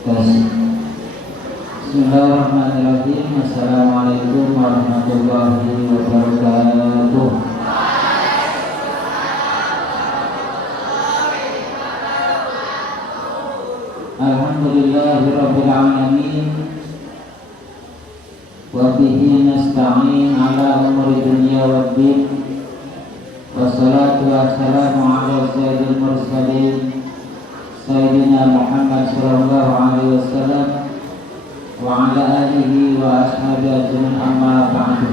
Bismillahirrahmanirrahim. Assalamualaikum warahmatullahi wabarakatuh. Alhamdulillahirabbil alamin. Wa bihi nasta'in ala umuri dunya waddin. Wassalatu wassalamu ala sayyidil mursalin Sayyidina Muhammad sallallahu alaihi wasallam wa ala alihi wa ashabihi ajmain, amma ba'du.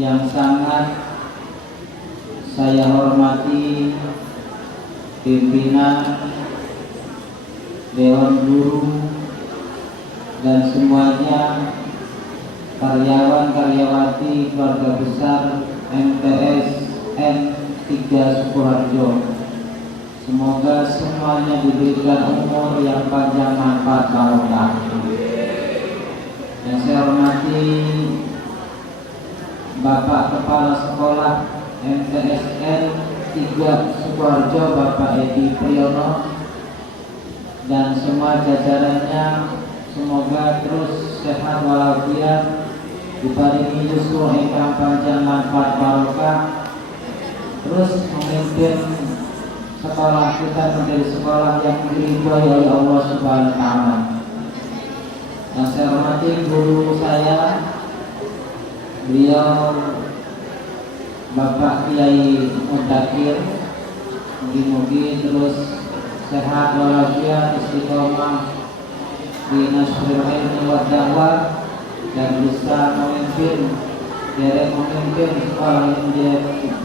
Yang sangat saya hormati pimpinan, dewan guru, dan semuanya karyawan-karyawati keluarga besar MTS N3 Sukoharjo. Semoga semuanya diberikan umur yang panjang, manfaat, barokah. Yang saya hormati Bapak Kepala Sekolah MTSN 3 Sukoharjo, Bapak Edi Priyono, dan semua jajarannya, semoga terus sehat walafiat, diparingi yuswa ingkang panjang, manfaat, barokah, terus memimpin sekolah kita menjadi sekolah yang diridhoi oleh Allah Subhanahu wa taala. Yang saya hormati guru saya, beliau Bapak Kiai Mudakir, mugi-mugi terus sehat walafiat, istiqomah di nasrul ilmi wa dakwah, dan bisa memimpin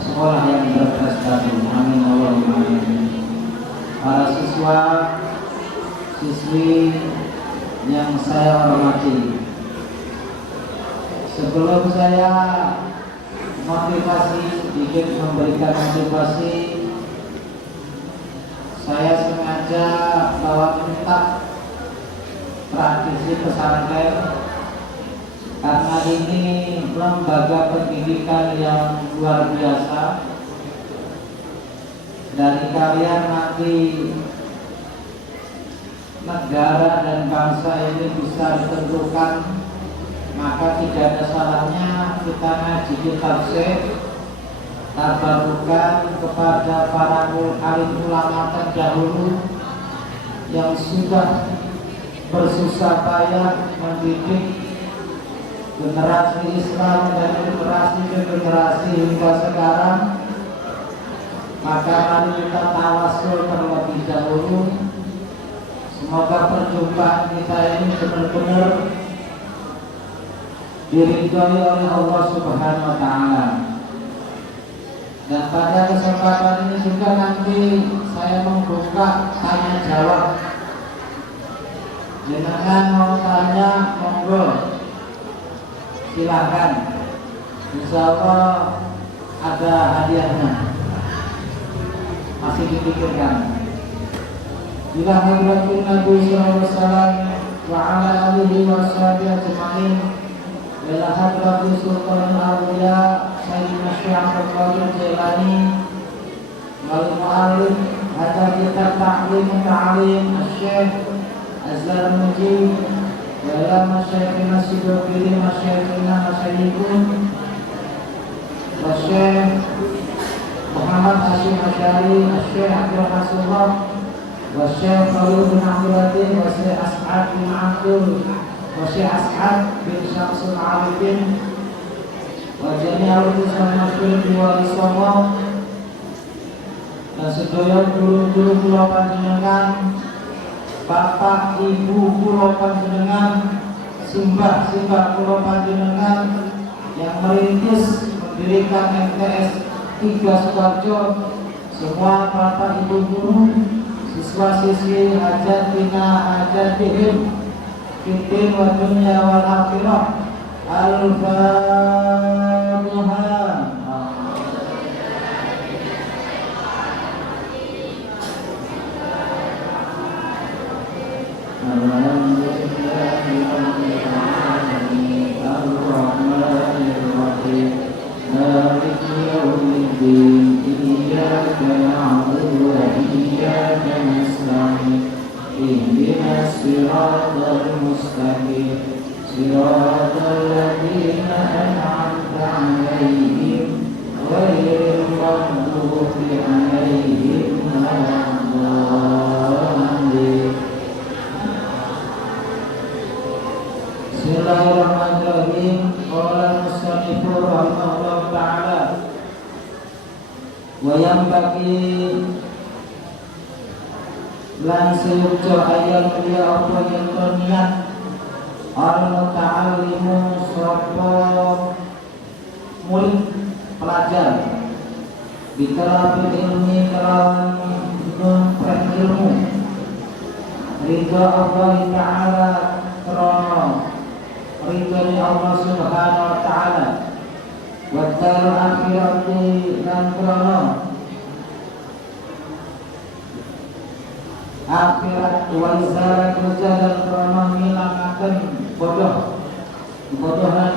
sekolah yang berprestasi. Amin Allahumma amin. Para siswa siswi yang saya hormati, sebelum saya memberikan motivasi, saya sengaja bawa kitab praktisi pesantren, karena ini lembaga pendidikan yang luar biasa. Dari kalian nanti negara dan bangsa ini bisa ditentukan, maka tidak ada salahnya kita ngaji kitab tabarukan kepada para alim ulama terdahulu yang sudah bersusah payah mendidik generasi Islam dan generasi ke generasi hingga sekarang. Maka mari kita tawasul terlebih dahulu. Semoga perjumpaan kita ini benar-benar diridhoi oleh Allah Subhanahu wa taala. Dan pada kesempatan ini juga nanti saya membuka tanya jawab. Jenengan mau tanya, monggo, silakan. Insya Allah ada hadiahnya, masih dipikirkan. Bila hadratin Nabi sallallahu alaihi wasallam wa ala alihi wa sahbihi ajma'in, bila hadratin Sultan Awliya Sayyidina Syekh Abdul Qadir Jailani wal mu'allim hadza kitab ta'lim ta'lim Syekh Azhar Mujib wa ila masyayikhina sidqi masyayikhina masyayikhun wa Syekh Muhammad Hashim Asy'ari, Syekh Abdul Rasulullah, wa Syekh Khalil bin Abdul wa Syekh As'ad bin Abdul, wa Syekh As'ad bin Syamsul Arifin, wa jami'al utusan masyhur di Wali Songo, dan sedaya guru-guru kula panjenengan, bapak ibu kula panjenengan, simbah-simbah kula panjenengan yang merintis mendirikan MTS 3 Sukoharjo, semua bapak ibu guru, siswa-siswi, hajatina hajatihim fiddin wa dunya wal akhirah. Al-Fatihah. Maliki yaumiddin, iyyaka na'budu wa iyyaka إياك نستعين اهدنا الصراط المستقيم صراط الذين أنعمت عليهم غير المغضوب عليهم ولا الضالين. Bismillahirrahmanirrahim. Qala al-musannif rahimahullah ta'ala wa yanbaghi lan seyujo ayat dia apa yang niat al-muta'allimu sapa murid pelajar bitarabil ilmi kelawan numpret ilmu ridha Allah ta'ala krono ridhani Allah subhanahu wa ta'ala wa darul akhirati lan krono akhirat wa izarat jalan krono ngilangaken bodohan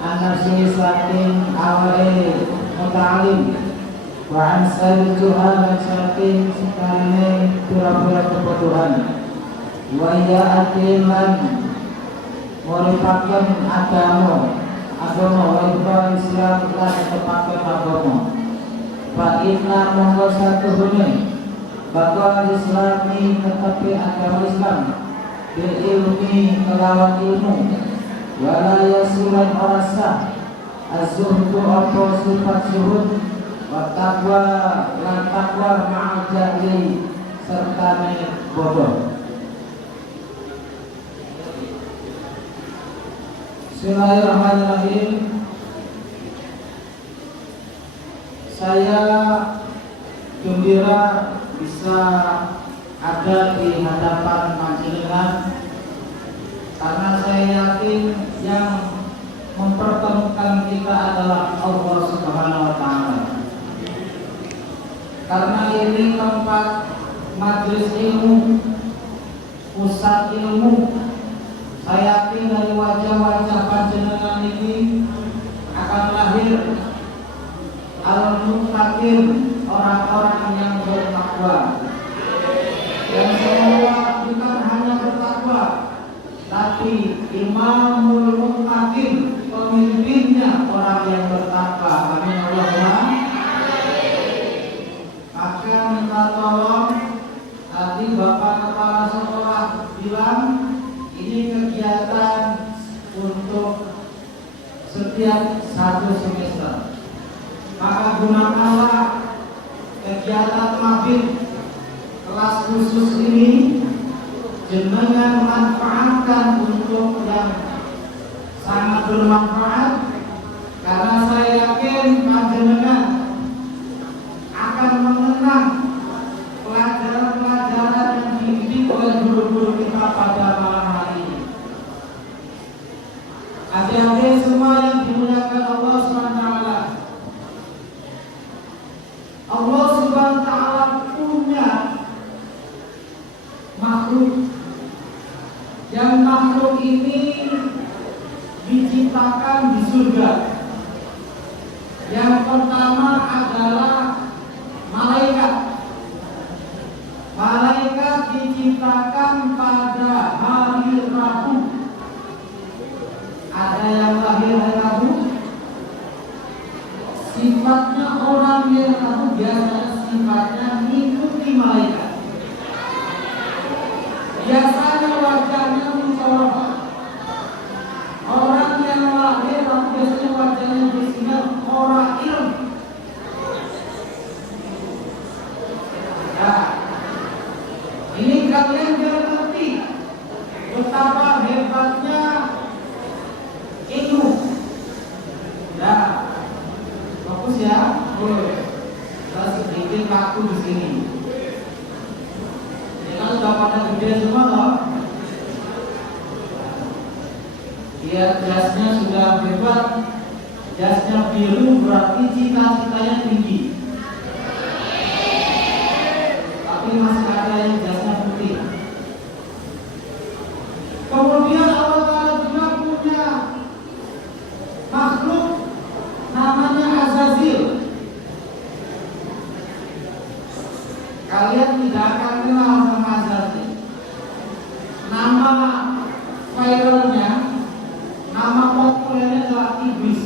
anasi saking awale muta'alim wa ansal juhal saking sekarine pura-pura kebodohan wa ya'atin lan merupakan agama wa Islam lan tepaken agama fa inna monggo satuhune bakal Islami tetapi agama Islam bil ilmi kelawan ilmu wala yasulan orasa az-zuhdu apa sifat zuhud wa taqwa lan taqwa ma'al jahli serta bodoh. Bismillahirrahmanirrahim. Saya gembira bisa ada di hadapan panjenengan karena saya yakin yang mempertemukan kita adalah Allah Subhanahu wa ta'ala. Karena ini tempat majelis ilmu, pusat ilmu. Saya yakin dari wajah-wajah panjenengan ini akan lahir al-muttaqin, orang-orang yang bertakwa. Dan semoga bukan hanya bertakwa, tapi imamul muttaqin, pemimpinnya orang yang bertakwa. Amin Allahumma. Maka minta tolong, tadi Bapak Kepala Sekolah bilang ini kegiatan untuk setiap satu semester. Maka gunakanlah kegiatan mabit kelas khusus ini jenengan manfaatkan untuk yang sangat bermanfaat, karena saya yakin panjenengan akan mengenang pelajaran-pelajaran yang dididik oleh guru-guru kita pada malam hari ini. Adik-adik semua yang dimuliakan Allah Subhanahu wa ta'ala, Allah Subhanahu wa ta'ala punya makhluk, yang makhluk ini diciptakan di surga. Yang pertama adalah malaikat. Malaikat diciptakan pada hari Rabu. Ada yang lahir hari Rabu. Sifatnya orang yang Rabu biasanya sifatnya mengikuti malaikat. Biasanya wajahnya mencolok. Orang yang lahir Rabu biasanya wajahnya bersinar orang ilmu. Ya, ini kalian biar ngerti betapa hebatnya ilmu. Ya, fokus ya. Saya sedikit kaku di sini. Ini kan sudah pada gede semua loh. Lihat jasnya sudah hebat. Jasnya biru berarti cita-citanya tinggi. Tapi masih ada yang jasnya putih. Kemudian Allah Ta'ala juga punya makhluk namanya Azazil. Kalian yang tidak akan kenal sama Azazil. Nama viralnya, nama populernya adalah iblis.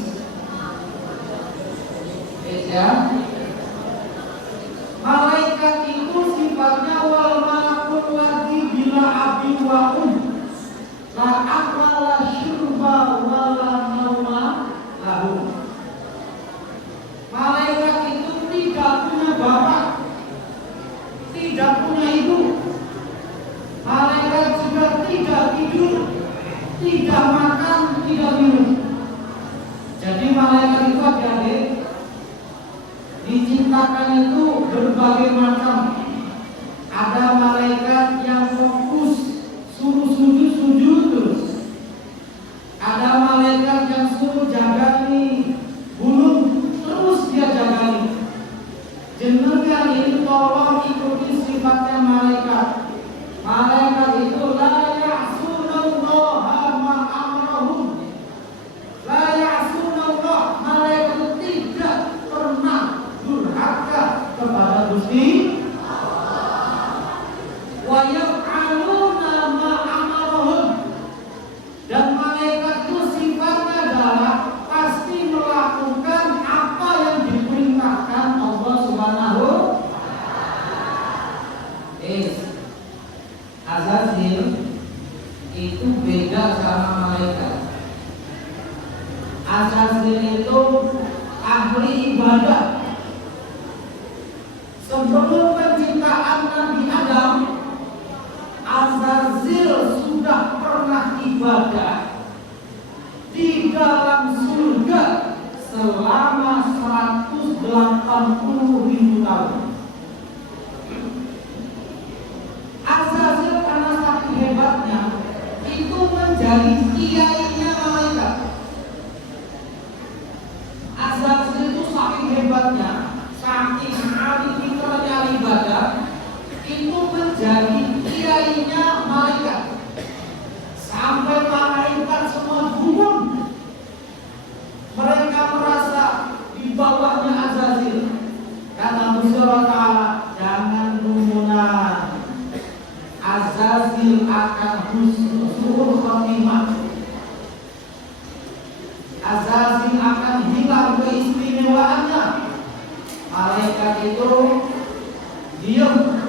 Ya. Malaikat itu sifatnya wal malakul ladzi bila abi wa la akla la syurba wa la nauma lahu. Malaikat itu tidak punya bapak, tidak punya ibu. Malaikat juga tidak tidur, tidak makan, tidak minum. Jadi malaikat itu adik-adik diciptakan itu berbagai macam. Ada malaikat yang fokus suruh sujud terus. Ada malaikat yang suruh jaga nih gunung terus dia jaga nih. Jenengan ini tolong ikuti sifatnya malaikat. Malaikat itu la ya'sunallaha ma amrahum. La ya'sunallah, malaikat tidak pernah durhaka kepada Gusti wa yaf'aluna ma amarahum, dan malaikat itu sifatnya adalah pasti melakukan apa yang diperintahkan Allah Subhanahu. Azazil itu beda sama malaikat. Azazil itu ahli ibadah. Sebelum penciptaan Nabi Adam, Azazil sudah pernah ibadah di dalam surga selama 180.000 tahun. Azazil karena saking hebatnya itu menjadi kiainya malaikat. Azazil itu saking hebatnya, saking ahli fitrahnya ibadah, itu menjadi kiainya malaikat. Sampai malaikat semua gumun. Mereka merasa di bawahnya Azazil. Kata Allah Ta'ala, jangan gumunan. Azazil akan husnul khotimah. Azazil akan hilang keistimewaannya. Malaikat itu diam.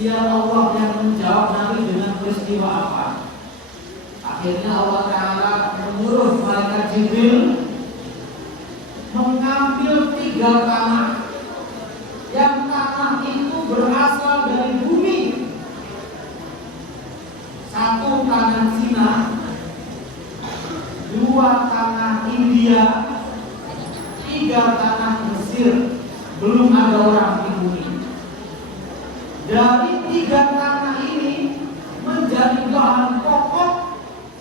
Biar Allah yang menjawab nanti dengan peristiwa apa. Akhirnya Allah Ta'ala menyuruh malaikat Jibril mengambil 3 tanah. Yang tanah itu berasal dari bumi. 1 tanah Cina, 2 tanah India, 3 tanah Mesir. Belum ada orang di bumi. Dari 3 tanah ini menjadi bahan pokok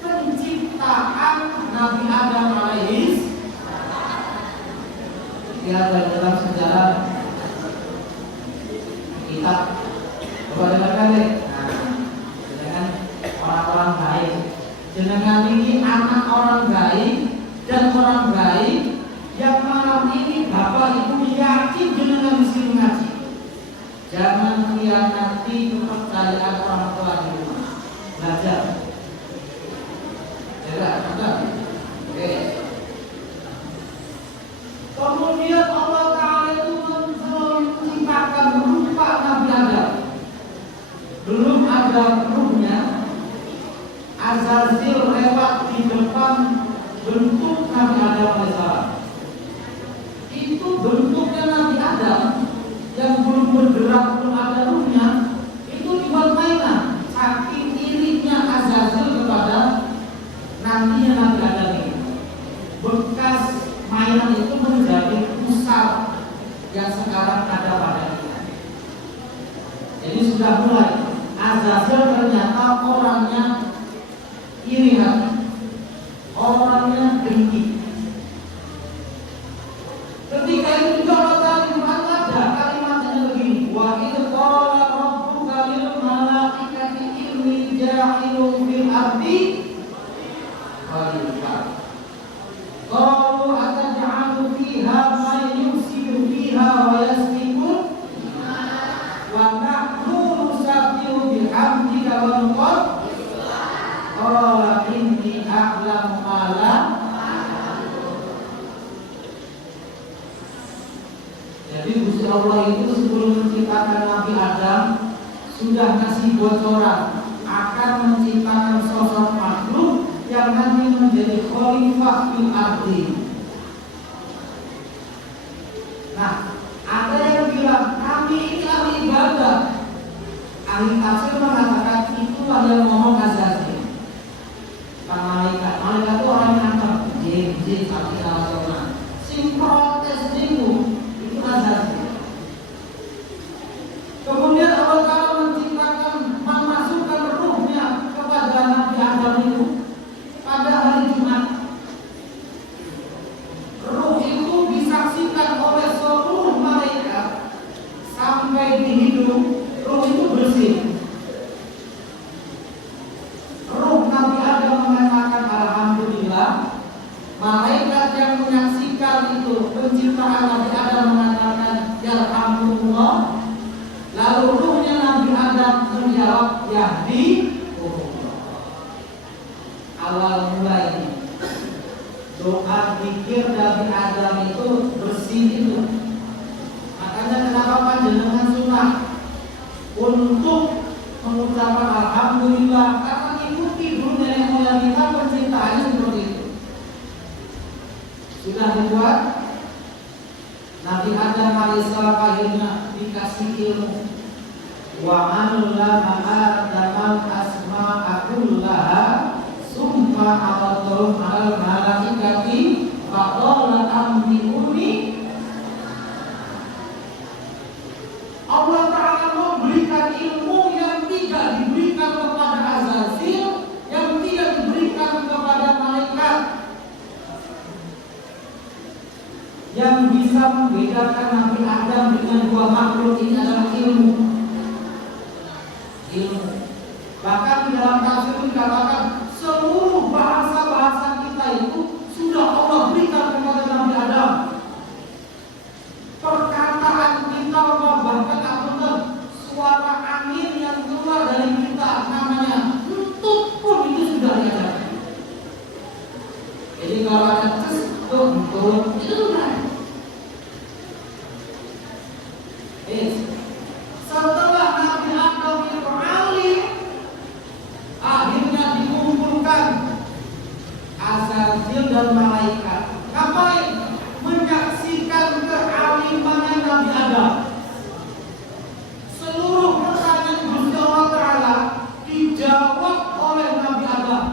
penciptaan Nabi Adam alaihis. Ya, dalam sejarah kita kepada kalian. Dengan orang-orang baik. Dengan ini anak orang baik dan orang baik yang malam ini Bapak Ibu yakin dengan mesti ngaji. Jangan khianati kepercayaan orang tua di rumah. Belajar. Betul. Oke. Kemudian Allah Ta'ala itu menciptakan rupa Nabi Adam. Belum ada ruhnya. Azazil lewat di depan bentuk Nabi Adam alaihissalam. Itu bentuknya Nabi Adam yang belum bergerak, belum ada ruhnya. Itu dibuat mainan. Saking irinya Azazil kepada nantinya Nabi Adam ini. Bekas mainan itu menjadi pusat yang sekarang ada pada kita. Jadi sudah mulai Azazil ternyata orangnya iri hati, orangnya dengki. Ketika itu juga Allah ada kalimatnya begini, wa idh qala rabbuka lil malaikati inni ja'ilun fil ardi khalifah. Qalu ataj'alu fiha man yufsidu fiha wa yasfiku wa wa qad qala inni a'lamu ma la. Jadi Gusti Allah itu sebelum menciptakan Nabi Adam sudah ngasih bocoran akan menciptakan sosok makhluk yang nanti menjadi khalifah fil ardi. Nah, ada yang bilang kami ini ahli ibadah. Ahli tafsir mengatakan itulah yang ngomong Azazil. Malaikat itu orang yang antar jin tapi salah sing protes itu Azazil. Kemudian Allah Ta'ala menciptakan, memasukkan ruhnya kepada Nabi Adam itu pada hari Jumat. Ruh itu disaksikan oleh seluruh malaikat sampai di hidung. Ruh itu bersih. Ruh Nabi Adam mengatakan alhamdulillah. Malaikat yang menyaksikan itu penciptaan Nabi Adam mengatakan yarhamullah. Lalu ruhnya Nabi Adam menjawab Yahdi. Awal mulai doa zikir Nabi Adam itu bersih itu. Makanya kenapa panjenengan sunnah untuk mengucapkan alhamdulillah, karena ikuti dulu nenek moyang kita penciptaannya seperti itu. Sudah dibuat Nabi Adam alaihissalam akhirnya dikasih ilmu. Wa allama Adam asma'a kullaha summa aradahum 'alal malaikati faqala anbi'uni. Allah Ta'ala memberikan ilmu yang tidak diberikan kepada Azazil, yang tidak diberikan kepada malaikat. Yang bisa membedakan Nabi Adam dengan dua makhluk ini adalah ilmu. Bahkan di dalam tafsir dikatakan seluruh bahasa-bahasa kita itu sudah Allah berikan kepada Nabi Adam. Perkataan kita, bahkan suara angin yang keluar dari kita namanya entut pun itu sudah diajarkan. Jadi kalau ada tes, entut itu sudah. Setelah Nabi Adam itu alim, akhirnya dikumpulkan Azazil dan malaikat. Ngapain? Menyaksikan kealimannya Nabi Adam. Seluruh pertanyaan Gusti Allah Ta'ala dijawab oleh Nabi Adam.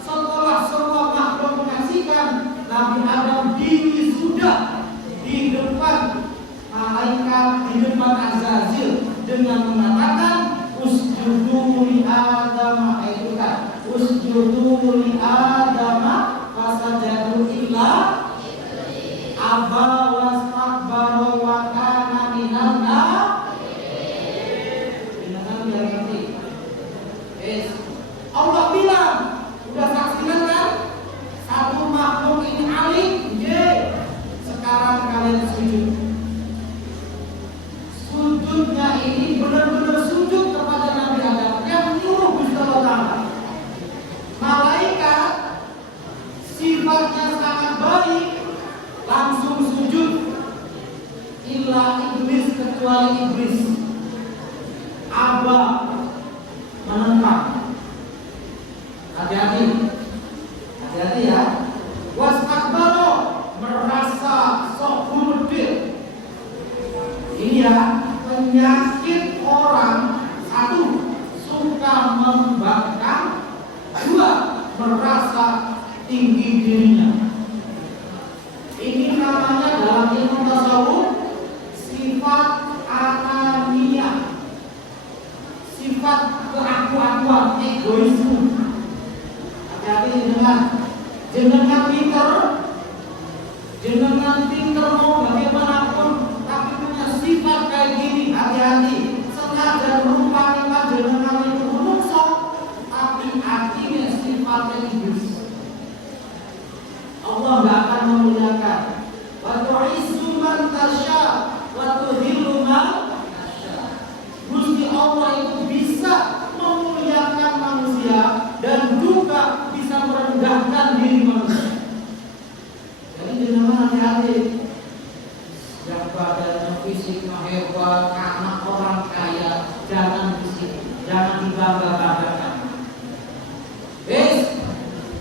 Setelah semua makhluk menyaksikan, Nabi Adam diri sudah di depan malaikat, di depan Azazil dengan mengatakan usjudu li Adam, itu kan usjudu li Adam fasajadu illa aba wastakbara wa kana minal Allah bilang, udah saksikan kan? Satu makhluk ini alim, sekarang kalian sujud. Sujudnya ini benar-benar sujud kepada Nabi Adam yang nyuruh Gusti Allah Ta'ala. Malaikat sifatnya sangat baik, langsung sujud. Illa iblis, kecuali iblis aba, menentang. Hati-hati ya. Wastakbaro, merasa sok gede. Ini ya penyakit orang. Satu, suka membangkang. Dua, merasa tinggi dirinya. Ini namanya dalam ilmu tasawuf sifat anania, sifat keaku-akuan, egoisme. Hati-hati jenengan pinter mau bagaimanapun, tapi punya sifat kayak gini, hati-hati. Sengaja merupakan jenengan itu menungso, tapi akhirnya sifatnya iblis. Allah nggak akan memuliakan. Wa tu'izzu man tasya wa tudhillu man tasya. Gusti Allah itu bisa memuliakan jangan di situ, jangan dibangga-banggakan.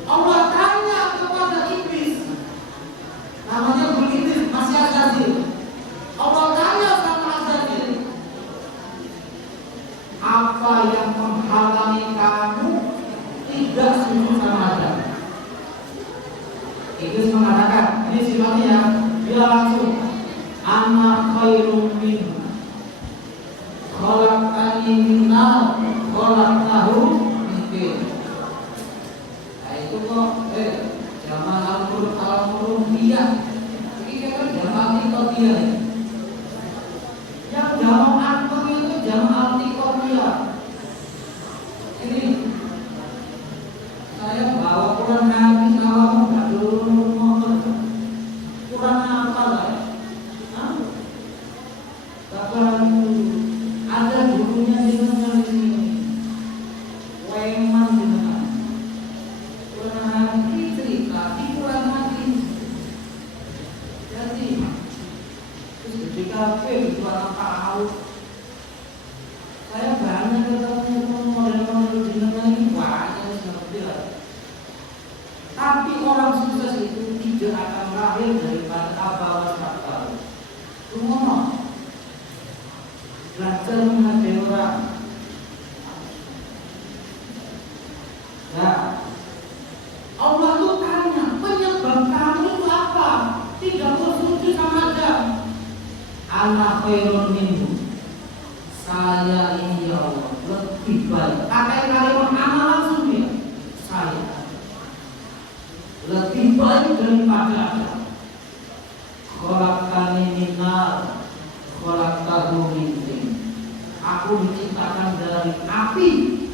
Allah tanya kepada iblis, namanya iblis masih Azazil. Allah tanya sama Azazil, apa yang menghalangi kamu tidak sujud sama Adam? Iblis mengatakan, ini sifatnya dia langsung, ana khairum minhu khalaqtani min nar khalaqtahu min tin. Nah itu kok zaman al-Qur'an ini kan zaman Al-Qur'an. Yang zaman antum itu zaman Al-Qur'an. Ini saya bawa Quran hadis awam enggak dulu motor. Quran apa lah? Bahkan ada bukunya di mana di sini. Weman di mana? Quran hadis cerita di Quran hadis. Jadi terus ketika itu orang tahu saya banyak ketemu model-model di mana ini banyak seperti itu. Tapi orang sukses itu tidak akan lahir daripada abawan fakta. Rumah belajar menghargai orang. Nah, Allah itu tanya, penyebab kamu itu apa? Tidak bersujud sama Adam. Ana khairun minhu. Saya ini ya Allah lebih baik. Pakai kalimat ana langsung ya. Saya lebih baik daripada Adam. Khalaqtani min nar khalaqtahu min tin. Aku diciptakan dari api,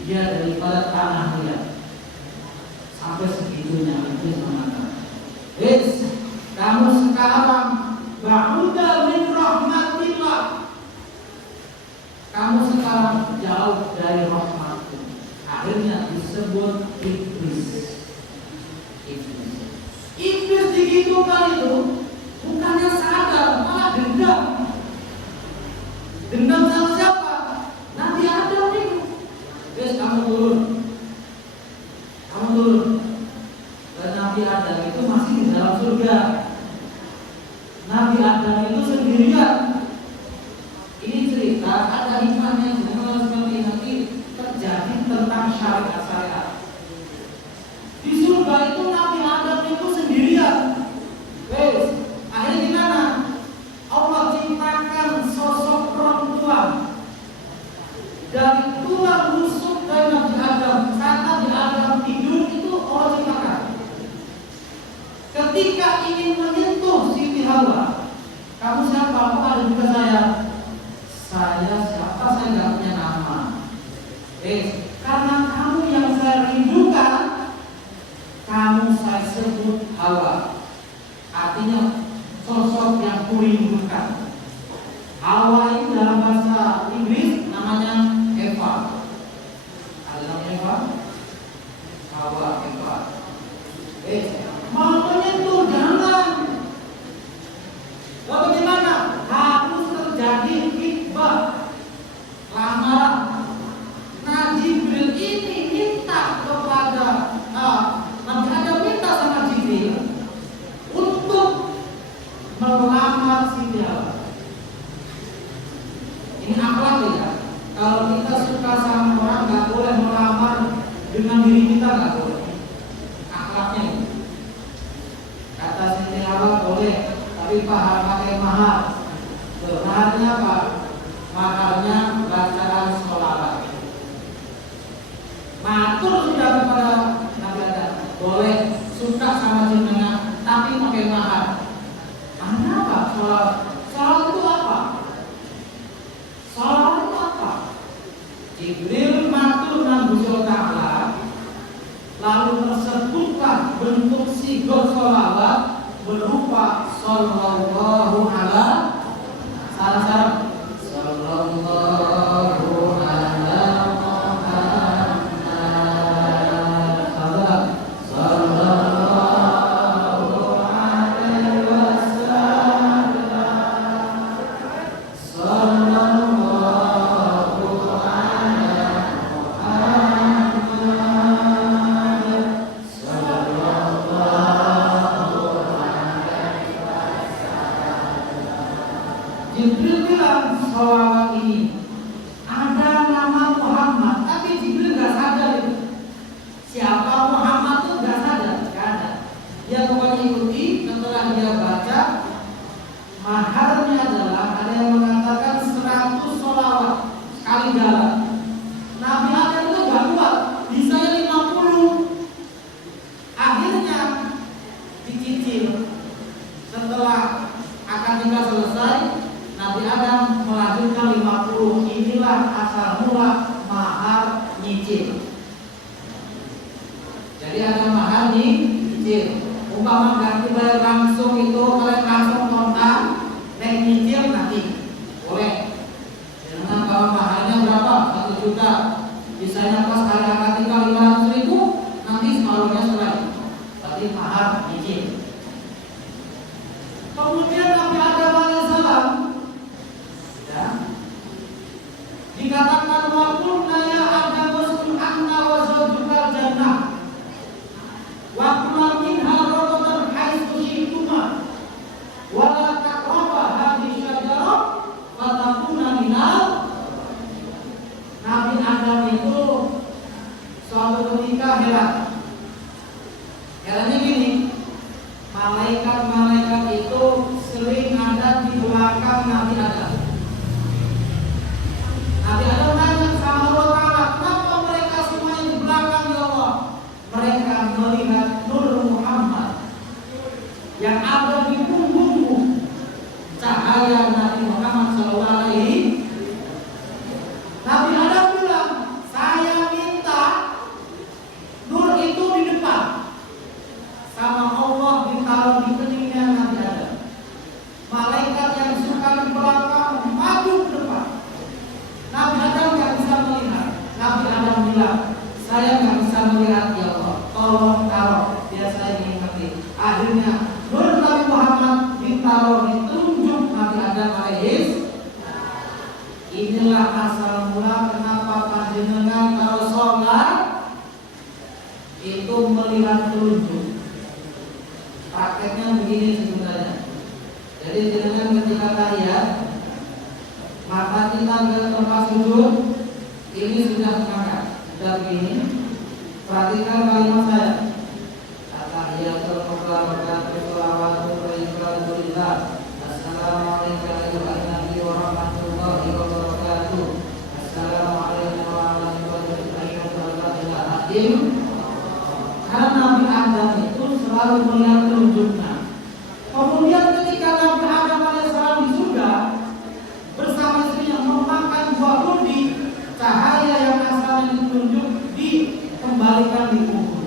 dia daripada tanah liat. Sampai segitunya itu mengatakan, kamu sekarang ba'uda min rahmatillah. Kamu sekarang jauh dari rahmatku. Akhirnya disebut iblis. Iblis digitukan itu bukannya sadar, malah dendam. Dendam sama siapa? Nabi Adam itu. Kamu turun. Dan Nabi Adam itu masih di dalam surga. Nabi Adam itu sendirian. Ini cerita ada hikmahnya juga seperti nanti terjadi tentang syariat. Di surga itu Nabi Adam itu sendirian. Akhirnya gimana? Allah ciptakan sosok perempuan dari tulang rusuk dari Nabi Adam. Saat Nabi Adam tidur itu Allah ciptakan. Ketika ingin menyentuh Siti Hawa, kamu siapa? Kamu ada juga saya. Saya siapa? Saya tidak punya nama. Karena kamu yang saya rindukan, kamu saya sebut Hawa. Artinya sosok yang kurindukan. Hawa ini dalam bahasa Inggris namanya Eva. Ada namanya Eva? Hawa, Eva. Mau menyentuh jangan. Bagaimana? Harus terjadi khitbah, lamaran. Nah, Jibril ini minta kepada Nabi Adam minta sama Jibril untuk melamar Siti Hawa. Ini akhlak ya. Kalau kita suka sama orang nggak boleh melamar dengan diri kita, nggak boleh. Akhlaknya ini. Kata Siti Hawa boleh, tapi pakai mahar. Maharnya apa? Maharnya bacaan sholawat. Matur sudah kepada Nabi Adam, boleh suka sama jenengan, tapi pakai mahar. Mahar apa? Sholawat itu apa? Sholawat itu apa? Jibril matur nang Gusti Ta'ala, lalu tersebutlah bentuk sigot sholawat berupa sallallahu ala salam sallallahu ala Muhammad sallallahu alaihi wasallam sallallahu bukan asal mula mahar nyicil. Jadi ada mahar nyicil. Umpama ganti bayar langsung itu kalian langsung kontak, naik nyicil nanti boleh. Dengan kalau maharnya berapa? 1 juta. Bisanya pas kali akad nikah 500.000, nanti separuhnya selesai. Berarti mahar nyicil. Kemudian Nabi Adam alaihissalam ya, dikatakan wa qulna ya Adam uskun anta wa zawjukal jannah wa kula minha ragadan haitsu syi'tuma wa la taqraba hadhihi syajarah fatakuna minal. Nabi Adam itu suatu ketika herannya gini, malaikat-malaikat itu sering ada di belakang Nabi Adam. Nabi Adam nanya sama Allah Ta'ala, kenapa mereka semuanya di belakang ya Allah? Mereka melihat Nur Muhammad yang ada di punggungmu, cahaya Nabi Muhammad SAW. Nabi Adam bilang, saya minta Nur itu di depan, sama Allah ditaruh di keningnya Nabi Adam. Malaikat yang suka di belakang maju ke depan. Nabi Adam nggak bisa melihat. Nabi Adam bilang, saya nggak bisa melihat ya Allah, tolong taruh biar saya mengerti. Akhirnya Nur Nabi Muhammad ditaruh di tunjuk Nabi Adam alaihis. Inilah asal mula kenapa panjenengan kalau sholat itu melihat tunjuk. Prakteknya begini sebenarnya. Jadi jangan ketika tahiyat maka kita ke tempat sujud ini sudah mengangkat, sudah begini. Perhatikan kalimat saya. Tahiyatul mubarakatuh sholawatu wabarakatuh. Assalamualaikum warahmatullahi wabarakatuh. Assalamualaikum warahmatullahi wabarakatuh. Karena Nabi Adam itu selalu melihat tunjuknya. Kemudian ketika Nabi Adam alaihissalam di surga bersama istrinya memakan buah kurdi, cahaya yang asalnya ditunjuk dikembalikan di punggung.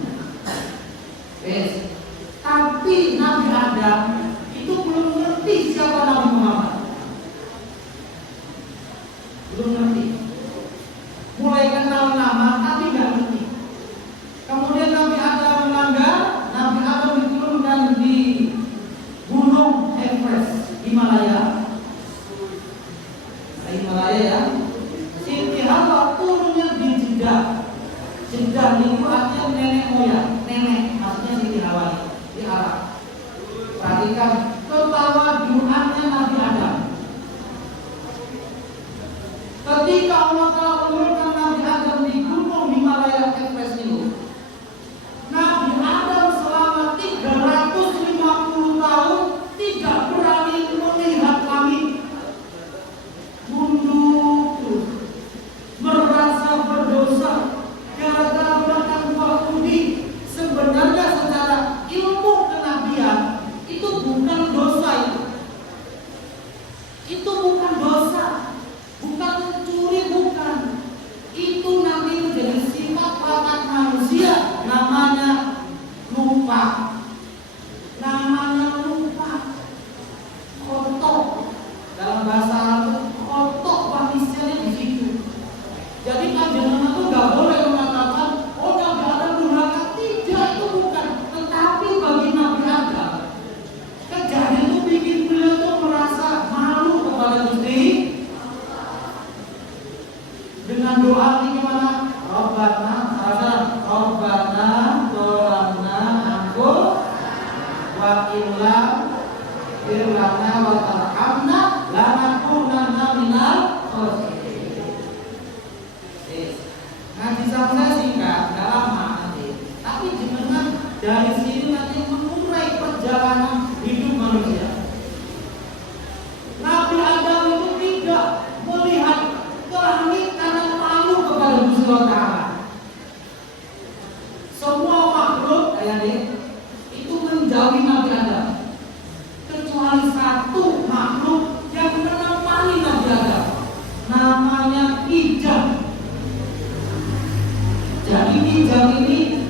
Tapi Nabi Adam itu belum ngerti siapa Nabi Muhammad. Belum ngerti. Mulai kenal nama tapi nggak ngerti. Kemudian Nabi Adam melanggar, Nabi Adam diturunkan di Gunung Everest, Himalaya. Himalaya ya. Siti Hawa turunnya di Jeddah. Jeddah itu artinya nenek moyang, nenek maksudnya Siti Hawa di Arab. Perhatikan ketawaduannya Nabi Adam. Ketika Allah telah menurunkan Nabi Adam di Gunung Himalaya Everest itu, Nabi Adam selama 350 tahun tidak berani melihat langit. Mundur, merasa berdosa gara-gara makan buah kurdi. Sebenarnya secara ilmu kenabian itu bukan dosa itu. Itu bukan dosa, bukan mencuri, bukan. Itu nanti menjadi sifat watak manusia, namanya lupa. Namanya lupa. Kotok. Dalam bahasa Arab kotok manusianya di situ. Jadi panjenengan itu nggak boleh mengatakan, oh Nabi Adam durhaka. Tidak, itu bukan. Tetapi bagi Nabi Adam, kejadian itu bikin beliau tuh merasa malu kepada Gusti. Dengan doa ini gimana? Rabbana dolamna angkul wa illa firlana wa tarhamna lanakunanna minal khosirin. Ngaji sama saya singkat, gak lama nanti. Tapi jenengan dari sini nanti mengurai perjalanan hidup manusia. Nabi Adam itu tidak melihat ke langit karena malu kepada Gusti Allah. Semua makhluk itu menjauhi Nabi Adam, kecuali satu makhluk yang menemani Nabi Adam, namanya Jadi hijau ini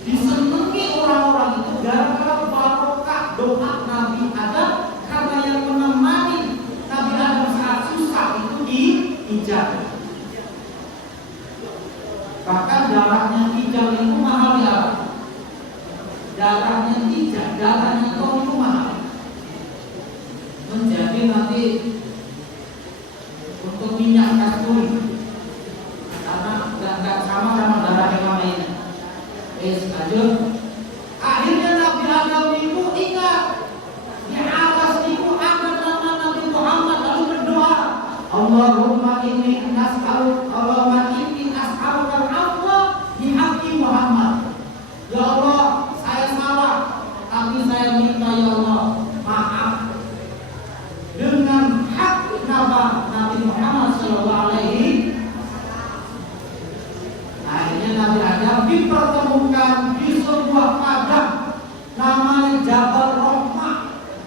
disenangi orang-orang itu gara-gara barokah doa Nabi Adam, karena yang menemani Nabi Adam saat susah itu di hijau. Bahkan darahnya hijau itu mahal ya. Darahnya hijau, darahnya itu mahal. Menjadi nanti untuk minyak kasturi, karena nggak sama darah yang lainnya. Lanjut. Akhirnya Nabi Adam itu ingat di atas itu ada nama Nabi Muhammad, lalu berdoa, Allahumma inni as'aluka al-afwa bi haqqi Muhammad. Ya Allah, saya salah, tapi saya minta ya Allah maaf dengan hak Nabi Muhammad sallallahu alaihi. Akhirnya Nabi Adam dipertemukan di sebuah padang namanya Jabal Rahmah,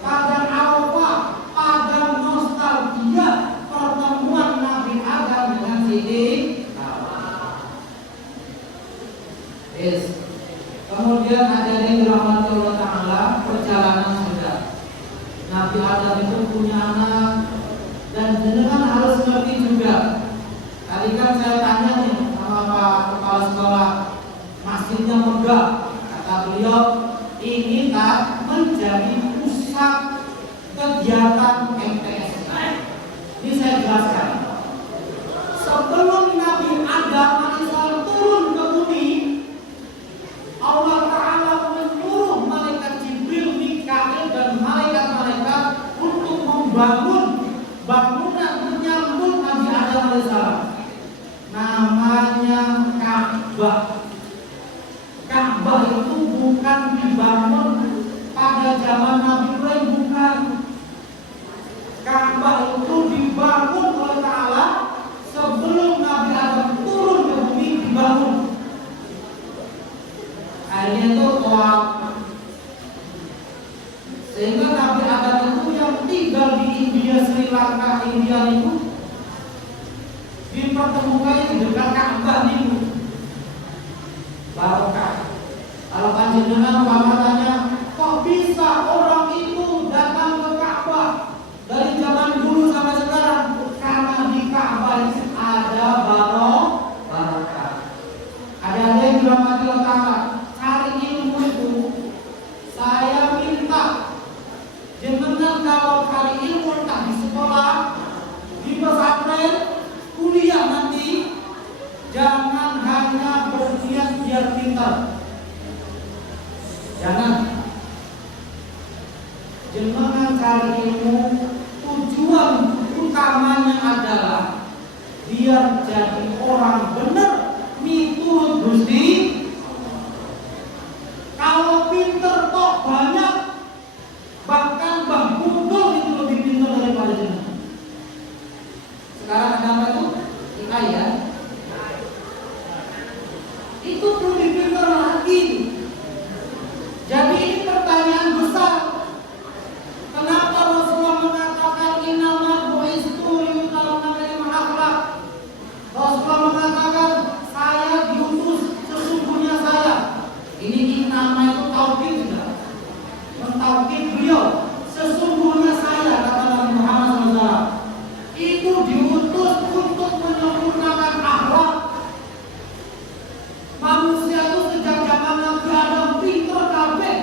padang Arafah, padang nostalgia pertemuan Nabi Adam dengan Siti Hawa. Kemudian ada yang dirahmati Allah Ta'ala, perjalanan sudah. Nabi Adam itu punya anak, dan jenengan harus ngerti juga. Tadi kan saya tanya nih sama Pak Kepala Sekolah, masjidnya megah. Kata beliau, ini tak menjadi pusat kegiatan MTS. Ini saya jelaskan. Sebelum Nabi Adam alaihissalam turun ke bumi, Allah Ta'ala menyuruh malaikat Jibril, Mikail, dan malaikat-malaikat untuk membangun bangunan menyambut Nabi Adam alaihissalam. Namanya Ka'bah. Ka'bah itu bukan dibangun pada zaman Nabi Ibrahim, bukan. Ka'bah itu dibangun oleh Ta'ala sebelum Nabi Adam turun ke bumi, dibangun. Akhirnya itu tawaf. Sehingga Nabi Adam itu yang tinggal di India, Sri Lanka, India itu dipertemukan di dekat Ka'bah itu. Barokah. Kalau panjenengan tanya, kok bisa orang itu datang ke Ka'bah dari zaman dulu sampai sekarang? Karena di Ka'bah itu ada barokah. Ada yang dirahmati Allah Ta'ala. Cari ilmu itu, saya minta jenengan kalau cari ilmu entah di sekolah, di pesantren, kuliah nanti, jangan hanya berniat biar pintar. Jangan. Jenengan cari ilmu, tujuan utamanya adalah biar jadi orang benar miturut Gusti. Kalau pinter kok banyak, bahkan Bang Google itu lebih pintar daripada jenengan. Sekarang ada apa itu? AI ya. Itu lebih pintar lagi. Jadi ini pertanyaan besar. Kenapa Rasulullah mengatakan innama bu'istu liutammima akhlak? Rasulullah mengatakan saya diutus, sesungguhnya saya. Ini nama itu tauhid juga. Mentauhid beliau. Sesungguhnya saya, kata Nabi Muhammad SAW, itu diutus untuk menyempurnakan akhlak. Manusia itu sejak zaman Nabi Adam pintar kabeh.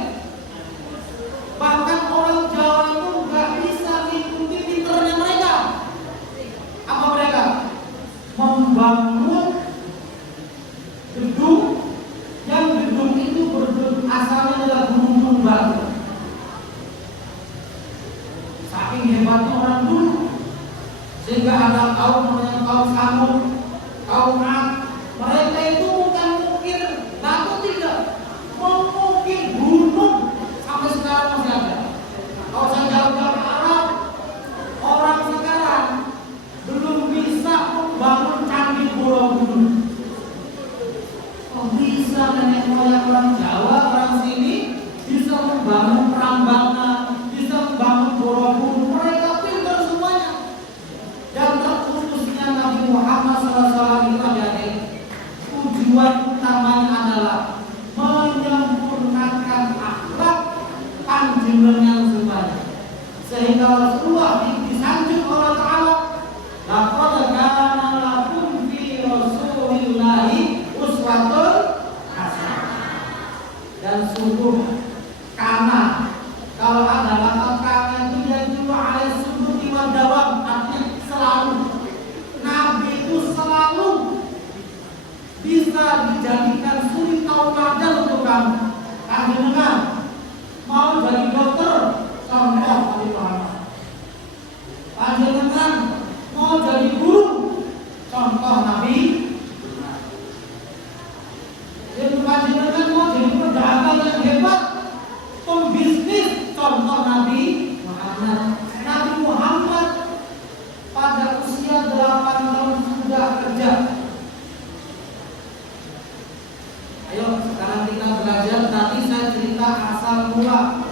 Bahkan orang Jawa itu nggak bisa mengikuti pintarnya mereka. Apa mereka? Membangun gedung, yang gedung itu asalnya adalah gunung batu. Saking hebatnya orang dulu, sehingga ada kaum namanya kaum Samud, kaum Ad. Mereka itu bukan mungkin batu, tidak, mungkin gunung. Sampai sekarang masih ada. Kalau saya jauh-jauh Arab, orang sekarang belum bisa membangun candi Borobudur. Kok bisa nenek moyang orang Jawa, orang sini bisa membangun Prambanan, bisa membangun Borobudur? Mereka pintar semuanya. Dan terkhususnya Nabi Muhammad SAW itu ada tujuan Panjenengan mau jadi dokter, contoh Nabi Muhammad. Panjenengan mau jadi guru, contoh Nabi. Jadi panjenengan mau jadi pedagang yang hebat, pembisnis, contoh Nabi Muhammad. Nabi Muhammad pada usia 8 tahun sudah kerja. Ayo sekarang kita belajar. Tadi saya cerita asal mula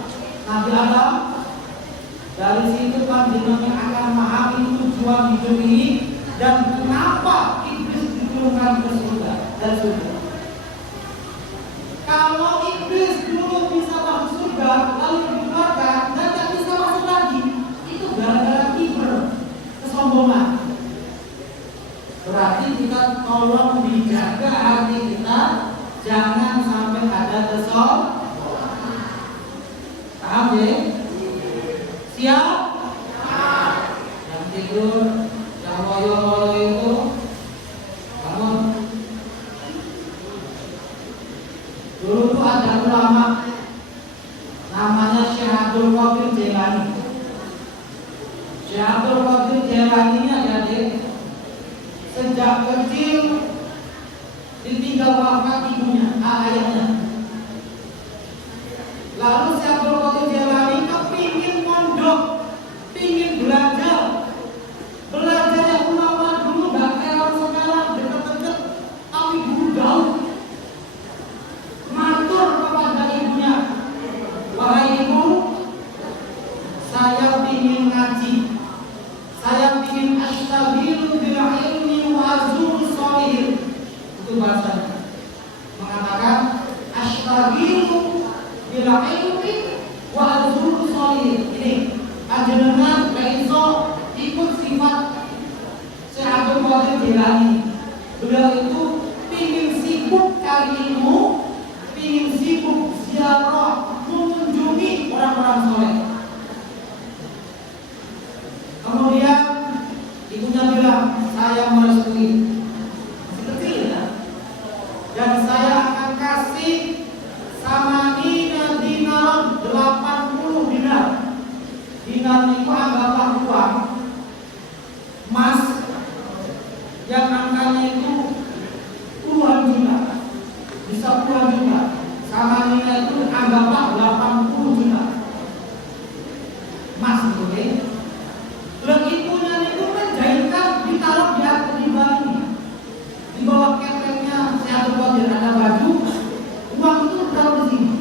Nabi Adam. Dari situ panjenengan akan memahami tujuan hidup ini dan kenapa iblis diturunkan ke surga dan surga. Kalau iblis dulu bisa masuk surga lalu dikeluarkan dan tak bisa masuk lagi, itu gara-gara kiber, kesombongan. Berarti kita tolong dijaga hati kita, jangan sampai ada kesombongan. Paham ya? Siap? Yang tidur, yang loyo-loyo itu bangun. Dulu tuh ada ulama namanya Syekh Abdul Qadir Jailani. Syekh Abdul Qadir Jailani ini adik-adik sejak kecil ditinggal wafat ibunya, ayahnya. Lalu Syekh Abdul Qadir Jailani kepingin mondok, pingin belajar. Belajarnya ulama dulu gak kayak orang sekarang deket-deket, tapi dulu jauh. Matur kepada ibunya, wahai ibu, saya pingin ngaji, saya pingin astaghfiru bil ilmi wa azur sholihin. Itu bahasanya, mengatakan astaghfiru bil ilmi wa azur sholihin. Ini panjenengan iso ikut sifat Syekh Abdul Qadir Jailani. Beliau itu pingin sibuk cari ilmu, pingin sibuk ziarah, mengunjungi orang-orang soleh. Kemudian ibunya bilang, saya merestui, masih kecil ya, dan saya akan kasih sama Nina dinar 80 dinar. Dinar itu anggaplah uang emas yang angkanya itu puluhan juta, bisa puluhan juta. Sama Nina itu anggaplah 80 juta emas gitu ya. Dan ibunya itu menjahitkan ditaruh di atas ini, di bawah keteknya saya berbuat ada baju, uang itu ditaruh di sini.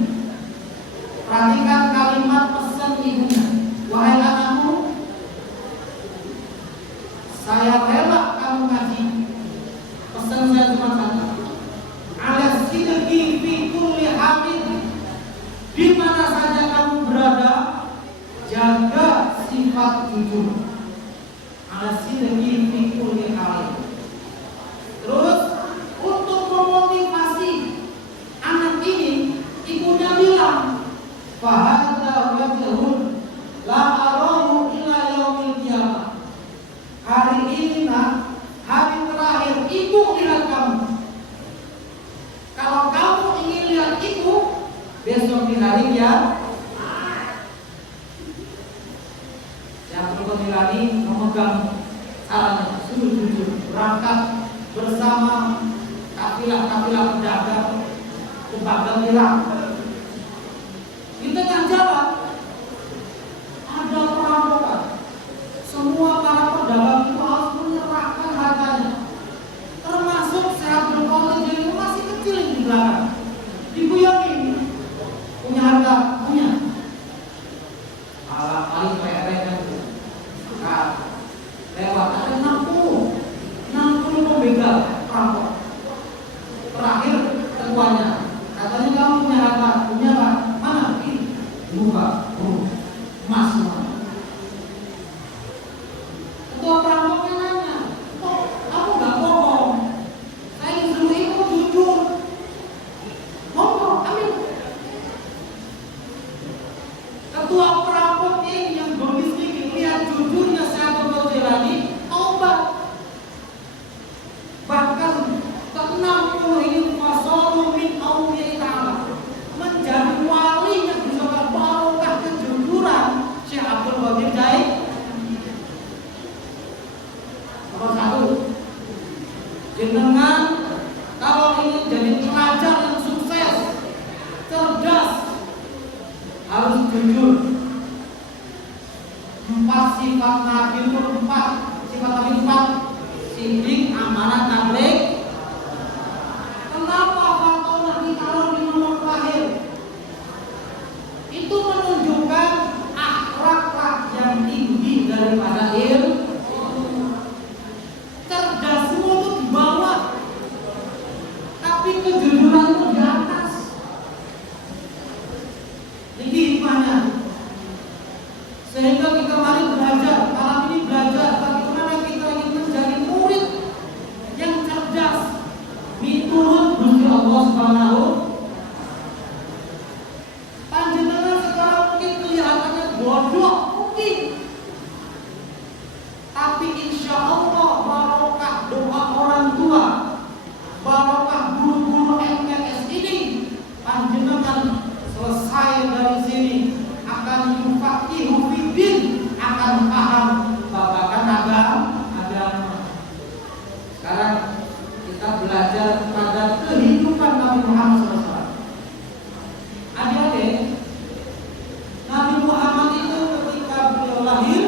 Perhatikan kalimat pesan ibunya, wahai anakku, saya rela kamu ngaji. Pesan saya cuma satu, ala sidqi fi kulli hamid. Di mana saja kamu berada, jaga sifat jujur. Ala sidqi fi kulli hamid. Terus untuk memotivasi anak ini, ibunya bilang, fahadza wajhun la arahu ila yaumil qiyamah. Hari ini nak, hari terakhir ibu lihat kamu. Kalau kamu ingin lihat ibu, besok di hari kiamat. Yang berkali memegang caranya, jujur berangkat bersama kafilah-kafilah pedagang ke Baghdad Irak. Di tengah jalan ada perampokan. Semua para pedagang itu harus menyerahkan hartanya, termasuk Syekh Abdul Qadir yang masih kecil di belakang. Diguyongin, punya harta, punya. Alah kali perek kan. Nah, lewat ada 60 pembegal perampok. Terakhir ketuanya, katanya kamu punya harta, punya apa? Mana? Ini buka, emas semua. Ketua perampoknya nanya, kok kamu gak bohong? Saya disuruh ibu jujur. ingin jadi pelajar yang sukses, cerdas, harus jujur. 4 sifat Nabi itu 4 sifat Nabi 4: sidik, amanah, tabligh. Kenapa fatwa ditaruh di nomor terakhir? Itu menunjukkan akhlak yang tinggi daripada ilmu. Cerdasmu itu di bawah, tapi kejujuranmu di atas. Ini hikmahnya. Sehingga kita mari belajar, malam ini belajar bagaimana kita ingin menjadi murid yang cerdas, miturut Gusti Allah Subhanahu. Panjenengan sekarang mungkin kelihatannya bodoh, mungkin, tapi insya Allah barokah doa orang tua, barokah guru-guru MTS ini, panjenengan selesai dari sini akan yufaqihu fiddin, akan paham babakan agama. Sekarang kita belajar pada kehidupan Nabi Muhammad SAW. Adik-adik, Nabi Muhammad itu ketika beliau lahir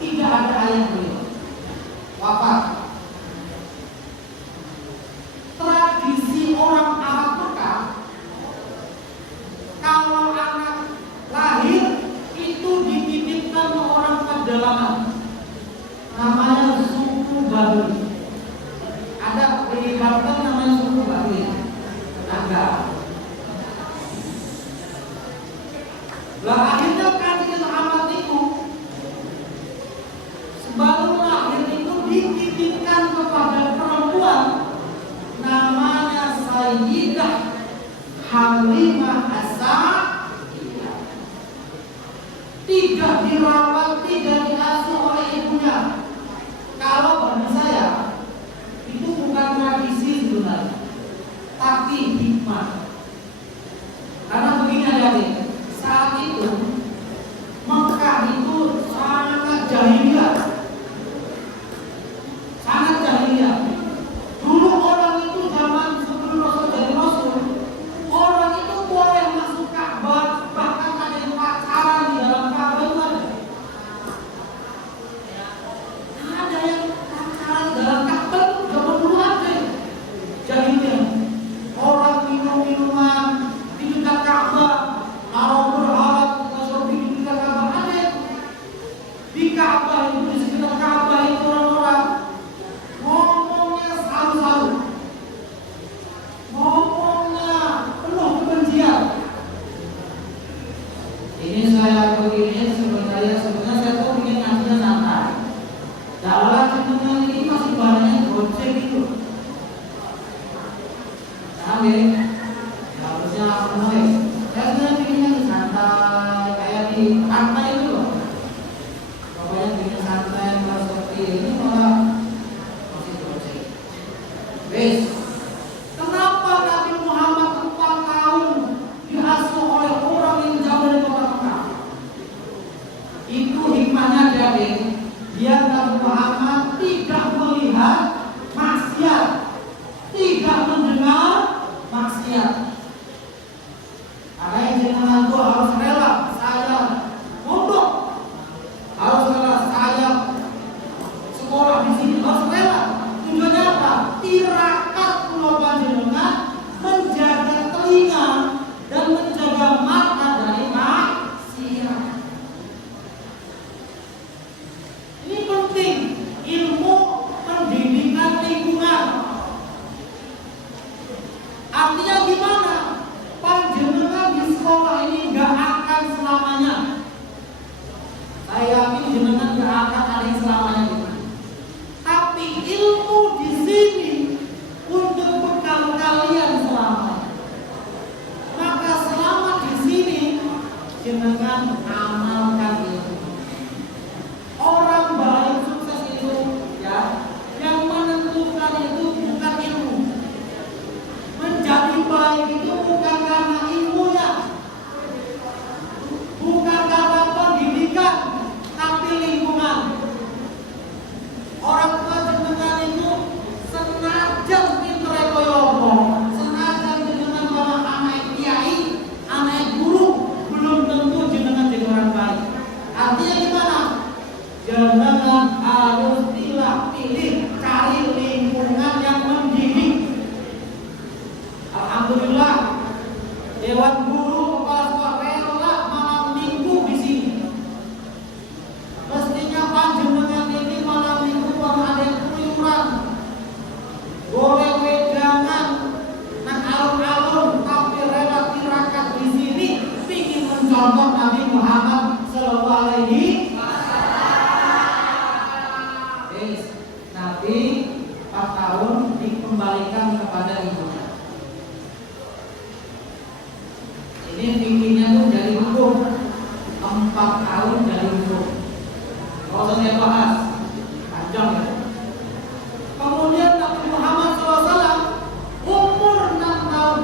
tidak ada ayah beliau, wafat. Tradisi orang Arab Mekah, kalau anak lahir itu dititipkan ke orang pedalaman, namanya suku Baduy. Ada di Banten namanya suku Baduy, tetangga. Lah akhirnya Kanjeng Muhammad itu sebelum lahir itu dititipkan kepada perempuan namanya Sayyidah Halimah As-Sa'diyah. Tidak dirawat, tidak diasuh oleh ibunya. Kalau bagi saya itu bukan tradisi sebenarnya, tapi hikmah. Karena begini adik-adik, saat itu Mekah itu sangat jahiliyah, sangat jahiliyah. Dulu orang itu zaman sebelum Rasul jadi Rasul, orang itu boleh masuk Ka'bah, bahkan ada yang pacaran di dalam Ka'bah itu ada. Ada yang pacaran di dalam Ka'bah itu zaman dulu ada. Jahiliyah. Orang minum-minuman di dekat Ka'bah, mau berharap di dekat Ka'bah ada. Di Ka'bah itu, di sekitar Ka'bah itu orang-orang ngomongnya saru-saru, ngomongnya penuh kebencian. Ini saya begini sebenarnya saya tuh ingin ngajinya santai. Jalan sebenarnya ini masih banyak goceng gitu. Tapi harusnya mulai. Saya sebenarnya bikinnya santai, kayak di pantai itu loh. Pokoknya bikin santai, kalau seperti ini malah masih goceng. Wes, kenapa Nabi Muhammad 4 tahun diasuh oleh orang yang jauh dari kota Mekah? Itu hikmahnya jadi biar Nabi Muhammad tidak melihat maksiat, tidak mendengar maksiat. Makanya jenengan itu harus rela saya mondok, harus rela saya sekolah di sini, harus rela. Tujuannya apa? Tirakat pulau panjenengan menjaga telinga dan menjaga mata dari maksiat. contoh Nabi Muhammad Sallallahu Alaihi Nabi 4 tahun dikembalikan kepada ibunya. Ini fikihnya tuh dari hukum 4 tahun dari hukum. Kalau saya bahas panjang ya. Kemudian Nabi Muhammad SAW umur 6 tahun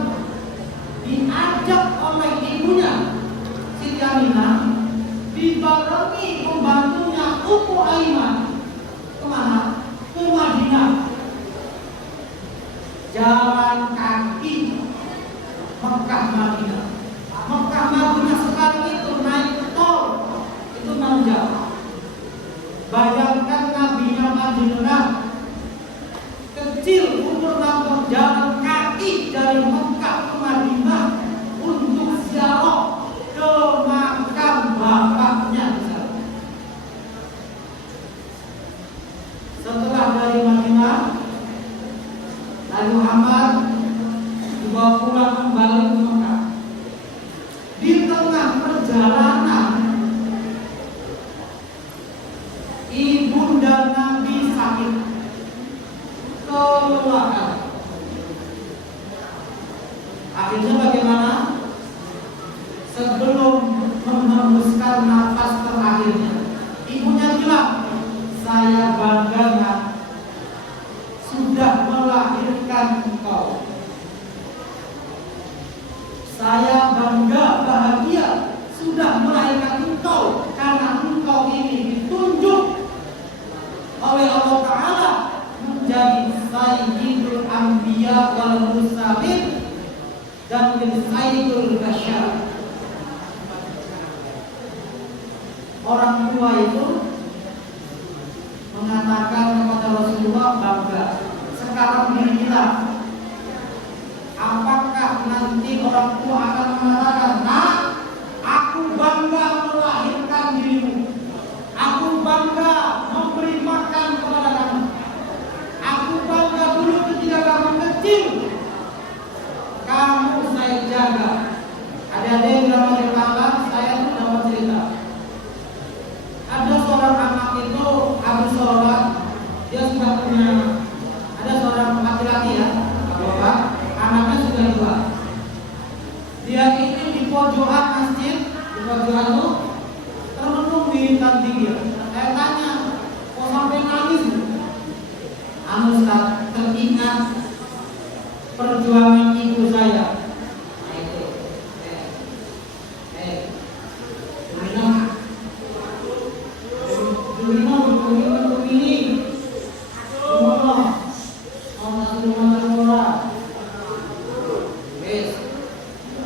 diajak oleh ibunya Siti Aminah dibarengi pembantunya Ummu Aiman kemana? Ke Madinah. Jalan kaki Mekah Madinah. Mekah Madinah sekarang itu naik tol itu 6 jam. Bayangkan Nabinya Madinah kecil umur 6 tahun jalan kaki dari Mekah ke Madinah untuk ziarah ke makam bapaknya. Setelah dari Madinah, Nabi Muhammad dibawa pulang kembali ke Mekah. Di tengah perjalanan, ibunda Nabi sakit kelelahan. Akhirnya bagaimana? Sebelum menghembuskan nafas terakhirnya, ibunya bilang, saya bangga sudah melahirkan engkau. Saya bangga bahagia sudah melahirkan engkau karena engkau ini ditunjuk oleh Allah Ta'ala menjadi Sayyidul Anbiya wal Mursalin dan menjadi Sayyidul Bashar. Orang tua itu mengatakan kepada Rasulullah bangga. Sekarang diri kita, apakah nanti orang tua akan mengatakan, nah, aku bangga melahirkan dirimu, aku bangga memberi makan kepada kamu, aku bangga dulu ketika kamu kecil, kamu saya jaga. Ada yang bilang oleh kakak, saya tuh dapat cerita. Ada seorang anak itu habis sholat, dia sudah punya, ada seorang laki-laki ya, bapak, anaknya sudah 2. Dia ini di pojokan masjid, di pojokan itu termenung di kantin dia. Saya tanya, kok sampai nangis? Anu Ustaz, teringat perjuangan ibu saya. Nah itu,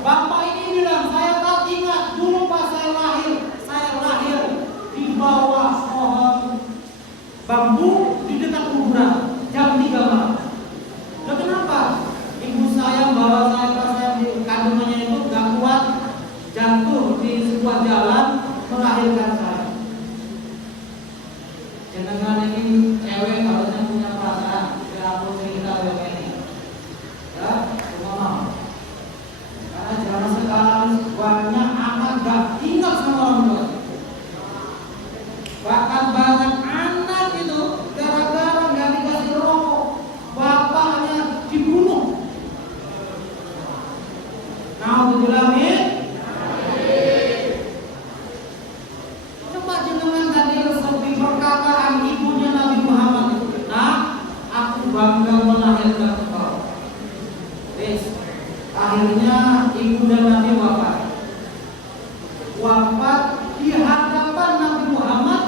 Bapak ini bilang, saya tak ingat dulu pas saya lahir di bawah pohon bambu di dekat kuburan jam 3 malam. Loh kenapa? Ibu saya bawa saya pas saya di kandungannya itu gak kuat, jatuh di sebuah jalan melahirkan saya. Jangan ini cewek harusnya punya perasaan. Biar aku cerita cewek ini, ya, mama. Karena zaman sekarang banyak anak gak ingat sama orang tua. Bahkan banyak anak itu gara-gara gak dikasih rokok, bapaknya dibunuh. Nauzubillahi. Coba jenengan tadi seperti perkataan ibunya Nabi Muhammad itu, nah, aku bangga melahirkan engkau. Akhirnya ibu dan Nabi wafat di hadapan Nabi Muhammad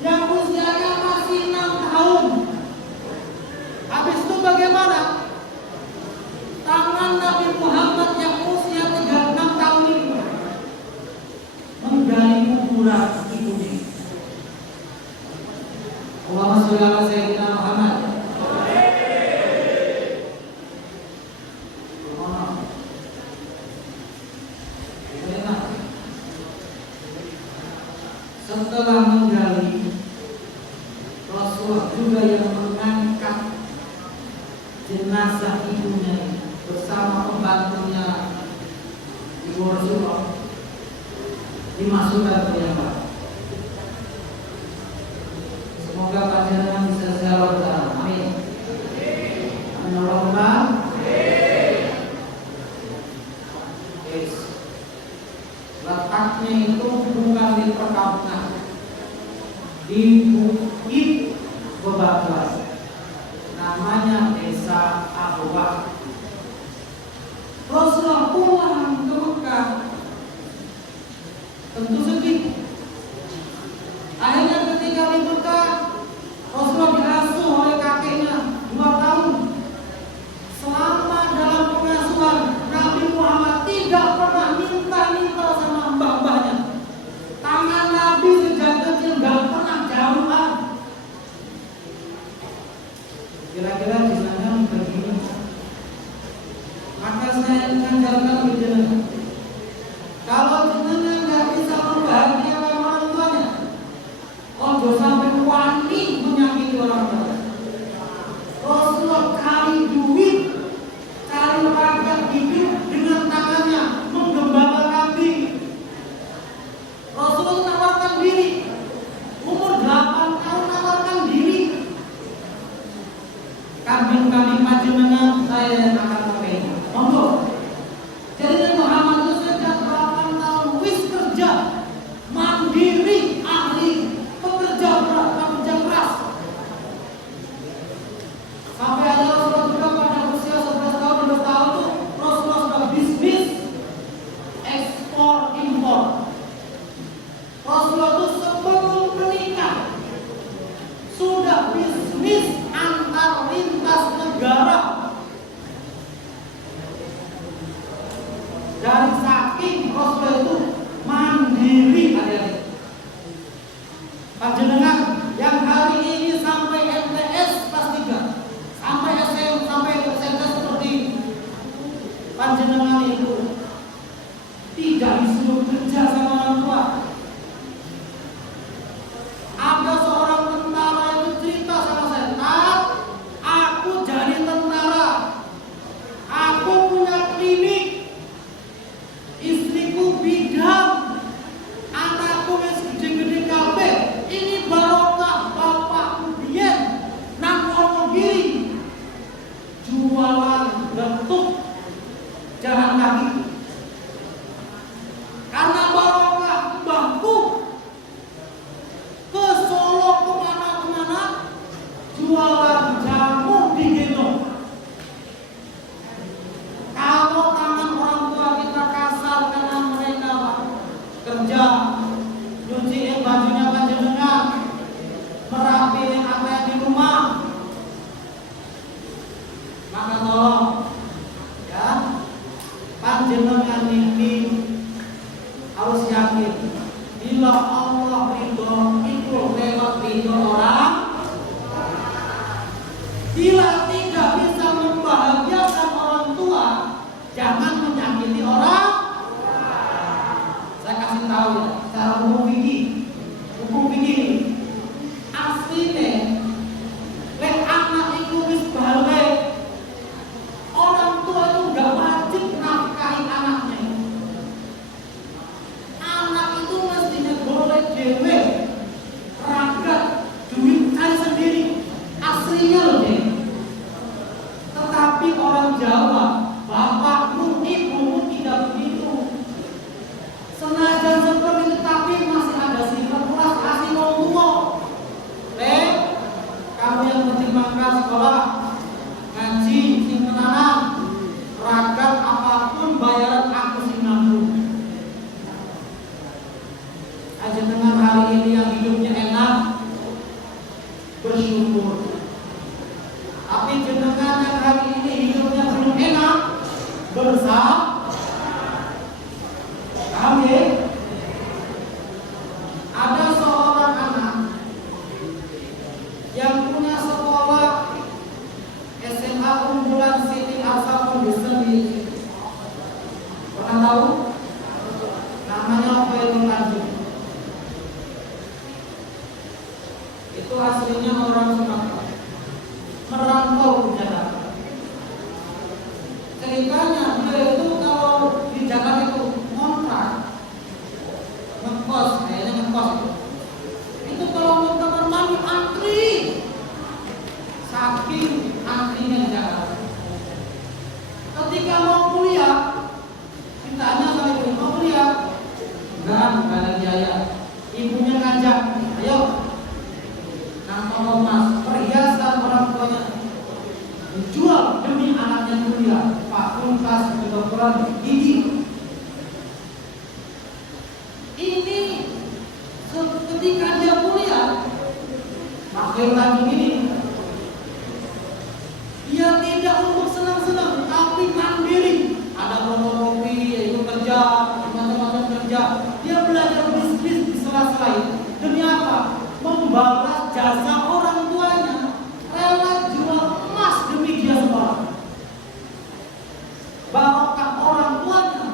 yang usianya masih 6 tahun. Habis itu bagaimana? Tangan Nabi Muhammad yang usia 36 tahun itu menggali kuburan ibunya. Allahumma sholli ala sayyidina Muhammad. Setelah menggali, Rasulullah juga yang mengangkat jenazah ibunya bersama pembantunya Ibu Rasulullah dimasukkan ke yang baru. Semoga panjenengan bisa selalu berjalan. Amin. Amin Allahumma. Yes. Letaknya itu bukan di perkampungan, di bukit bebatuan. Namanya Desa Abwa. Rasulullah pulang ke Mekah, tentu sedih. Akhirnya ketika di Mekah, Rasulullah diasuh oleh kakeknya 2 tahun. Selama dalam pengasuhan, Nabi Muhammad tidak pernah minta sama mbah-mbahnya. Tangan Nabi sejak kecil gak pernah jauhan. Kira-kira di sana begini. Maka saya mengajarkan ke jenengan, kalau jenengan nggak bisa membahagiakan orang tuanya, ojo sampai wani menyakiti orang tua. Rasulullah cari duit, cari rakyat hidup dengan tangannya, menggembala kambing. Rasulullah menawarkan diri, umur 8 tahun menawarkan diri. Kambing-kambing panjenengan saya akan memegang. Monggo. Jadi Muhammad itu sejak 8 tahun wis kerja, mandiri, ahli, pekerja berat, pekerja keras. Sampai ada Rasulullah juga pada usia 11 tahun, 12 tahun itu Rasulullah sudah bisnis ekspor impor. Rasulullah itu sebelum menikah sudah bisnis antar lintas negara. Dari saking Rasulullah itu mandiri, adik-adik. Panjenengan yang hari ini sampai MTS kelas 3, sampai SM, sampai SMP seperti panjenengan itu tidak disuruh kerja sama orang tua. Ada seorang tentara itu cerita sama saya, "Tat, aku jadi tentara, aku punya klinik, istriku bidan, anakku wis gede-gede kabeh. Ini barokah bapakku biyen nang Wonogiri jualan getuk jalan kaki. Karena barokah mbahku ke Solo kemana-kemana jualan jamu di gendong. Kalau tangan orang tua kita kasar karena mereka kerja, nyuciin bajunya panjenengan, merapiin apa yang di rumah, maka tolong ya, panjenengan ini harus yakin bila Allah ridho itu lewat ridho orang. Bila tidak bisa membahagiakan orang tua, jangan menyakiti orang. Saya kasih tahu ya, secara hukum fikih asline lek anak itu wis balik, orang tua itu enggak wajib nafkahi anaknya. Anak itu mestinya boleh dewe ragat duit cari sendiri, aslinya loh deh. Tetapi orang Jawa, bapakmu, ibumu tidak begitu. Senajan seperti itu, tapi masih ada sifat keras kasih mau tua. Kamu yang penting mangkat sekolah, ngaji, sing tenanan, ragat apapun bayaran aku sing nanggung. Aja dengan hari ini yang hidupnya enak, bersyukur. Tapi jenengan yang hari ini hidupnya belum enak, kedokteran gigi. Ini ketika dia kuliah, pakai lagi ini, dia tidak untuk senang-senang, tapi mandiri. Ada fotokopi, yaitu kerja, macam-macam kerja. Dia belajar bisnis di sela-sela. Demi apa? Membalas jasa orang tuanya. Rela jual emas demi dia sekolah. Barokah orang tuanya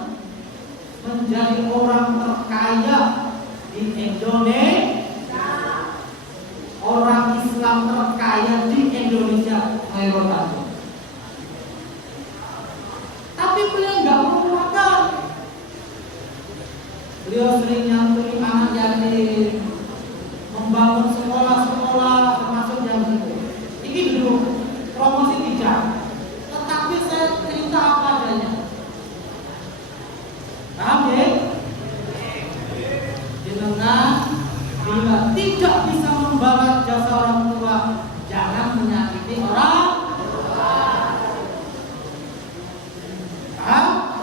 menjadi orang terkaya di Indonesia. Orang Islam terkaya di Indonesia. Tapi beliau nggak mau makan. Beliau sering nyantuni anak yatim, membangun sekolah-sekolah termasuk yang itu. Ini dulu promosi tidak. Tetapi saya cerita apa adanya. Paham ya? Dengan bila tidak bisa membalas jasa orang tua, jangan menyakiti orang. Paham?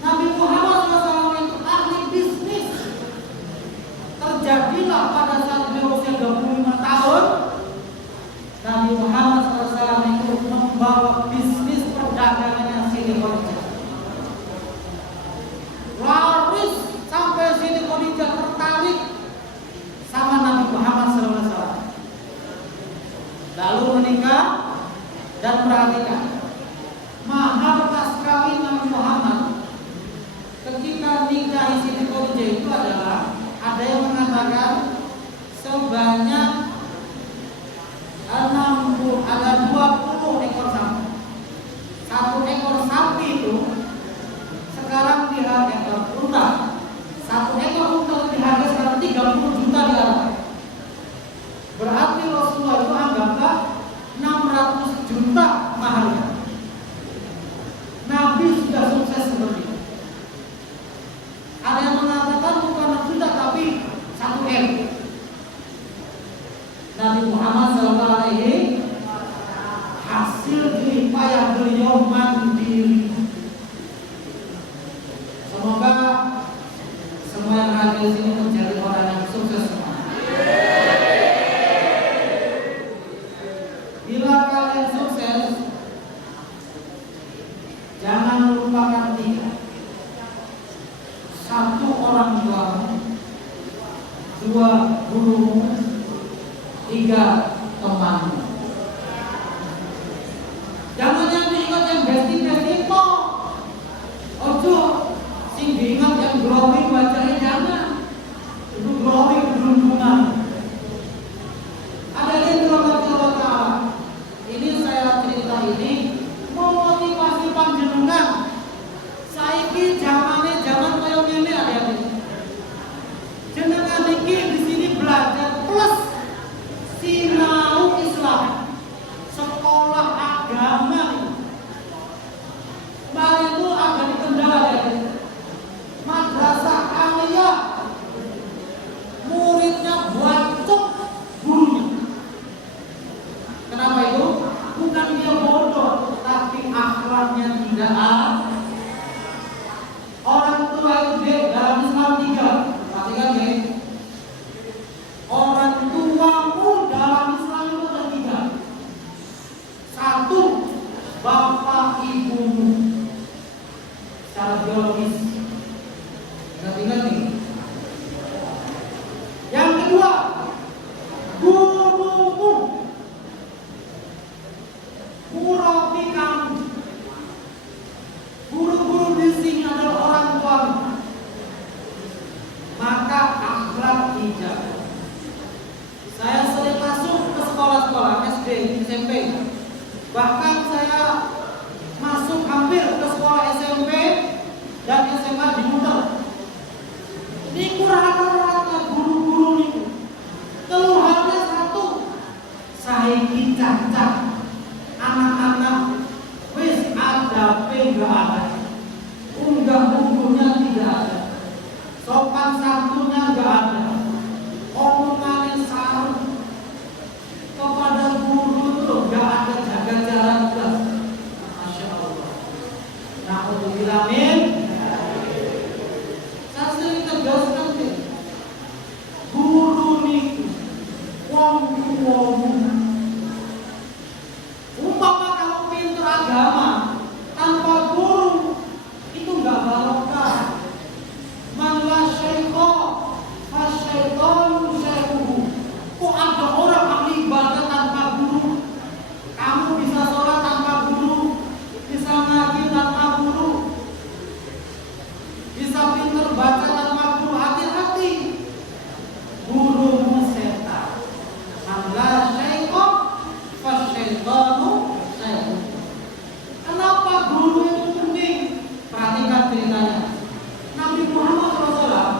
Nabi Muhammad SAW itu ahli bisnis. Terjadilah pada saat beliau usia 25 tahun, Nabi Muhammad SAW itu membawa bisnis perdagangannya Siti Khadijah. Laris sampai Siti Khadijah tertarik sama Nabi Muhammad SAW. Lalu menikah dan perhatikan mahar mas kawin Nabi Muhammad ketika nikahi Siti Khadijah itu adalah, ada yang mengatakan sebanyak 20 ekor sapi. Satu ekor sapi itu sekarang diharga unta. Satu ekor unta diharga sekarang 30 juta di Arab. Berarti Rasulullah itu anggaplah 600 juta maharnya. Nabi sudah sukses seperti itu. Ada yang mengatakan bukan 6 juta tapi 1 M. Nabi Muhammad SAW hasil jeripayah beliau mandiri. Semoga semua yang hadir di sini menjadi orang yang sukses semua. Bila kalian sukses, jangan lupakan 3. 1 orang tuamu, 2 gurumu, 3 temanmu. Jangan yang diingat yang besti-besti kok. Ojo sing diingat yang glowing wajahnya, jangan. Itu glowing beruntungan. Ada yang dirahmati Allah Ta'ala. Ini saya cerita ini memotivasi panjenengan. Saiki zamane zaman koyo ngene adik-adik. Jenengan iki di sini belajar plus sinau Islam, sekolah agama. Kemarin itu ada di Kendal ya, madrasah aliyah, muridnya buancuk gurunya. Kenapa itu? Bukan dia bodoh, tapi akhlaknya tidak ada. Orang tua itu dalam Islam 3. Perhatikan ya. Orang tuamu dalam Islam itu ada 3. 1, bapak ibumu secara biologis. Ingat nih. Yang kedua, gurumu, murabi kamu. Guru-guru di sini adalah orang tuamu. Maka akhlak dijaga. Saya sering masuk ke sekolah-sekolah SD, SMP. Bahkan saya masuk hampir ke sekolah SMP dan SMA di Muter. Ini rata-rata guru-guru ini keluhannya 1, saiki cacat, anak-anak wis ada enggak ada, unggah-ungguhnya tidak ada, sopan santunnya enggak ada, omongannya sarung kepada guru itu enggak ada jaga jarak kelas. syaitanu saya. Kenapa guru itu penting? Perhatikan ceritanya. Nabi Muhammad SAW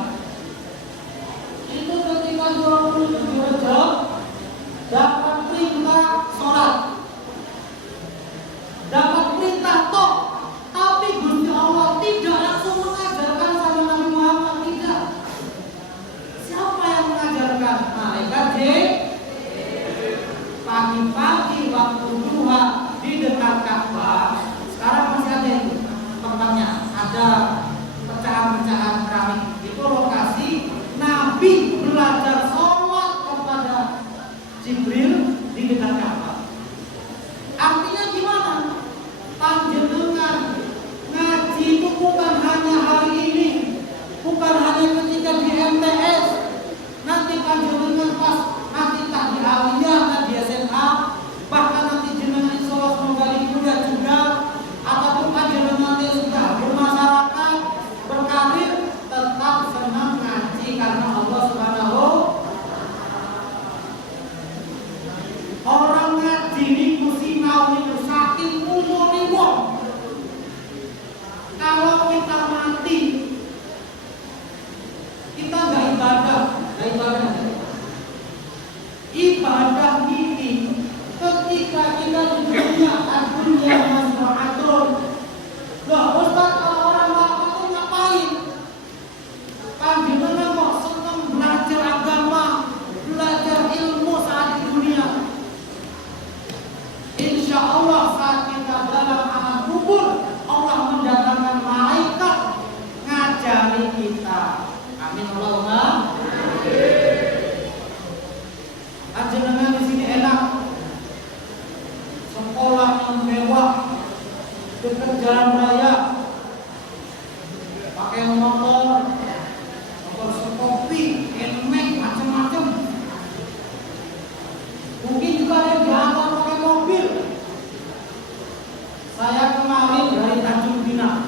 itu ketika 27 Rajab dapat perintah sholat, dapat perintah toh, tapi Gusti Allah tidak langsung mengajarkan sama Nabi Muhammad, tidak. Siapa yang mengajarkan? Malaikat pagi-pagi waktu duha di dekat Ka'bah. Sekarang masih ada itu tempatnya, ada pecahan-pecahan keramik. Itu lokasi Nabi belajar sholat kepada Jibril di dekat Ka'bah. Artinya gimana? Panjenengan ngaji itu bukan hanya hari ini, bukan hanya ketika di MTS, nanti panjenengan pas nanti tak di aliyah, tak di SMA, bahkan nanti jenengan insyaallah kembali kuliah juga, ataupun panjenengan nanti sudah bermasyarakat, berkarir, tetap senang ngaji karena Allah Subhanahu. Orang ngaji niku sinau niku saking umure wong. Kalau kita mati, kita nggak ibadah, ibadah ini ketika kita di dunia dunia masrahatun. Loh, Ustaz, kalau orang wafat itu ngapain? Panjenengan kok seneng belajar agama, belajar ilmu saat di dunia. Insya Allah saat kita dalam alam kubur, Allah mendatangkan malaikat ngajari kita. Amin Allahumma. Panjenengan di sini enak, sekolah yang mewah, dekat jalan raya, pakai motor skopi, NMAX, macam-macam. Mungkin juga ada yang diantar pakai mobil. Saya kemarin dari Tanjung Pinang.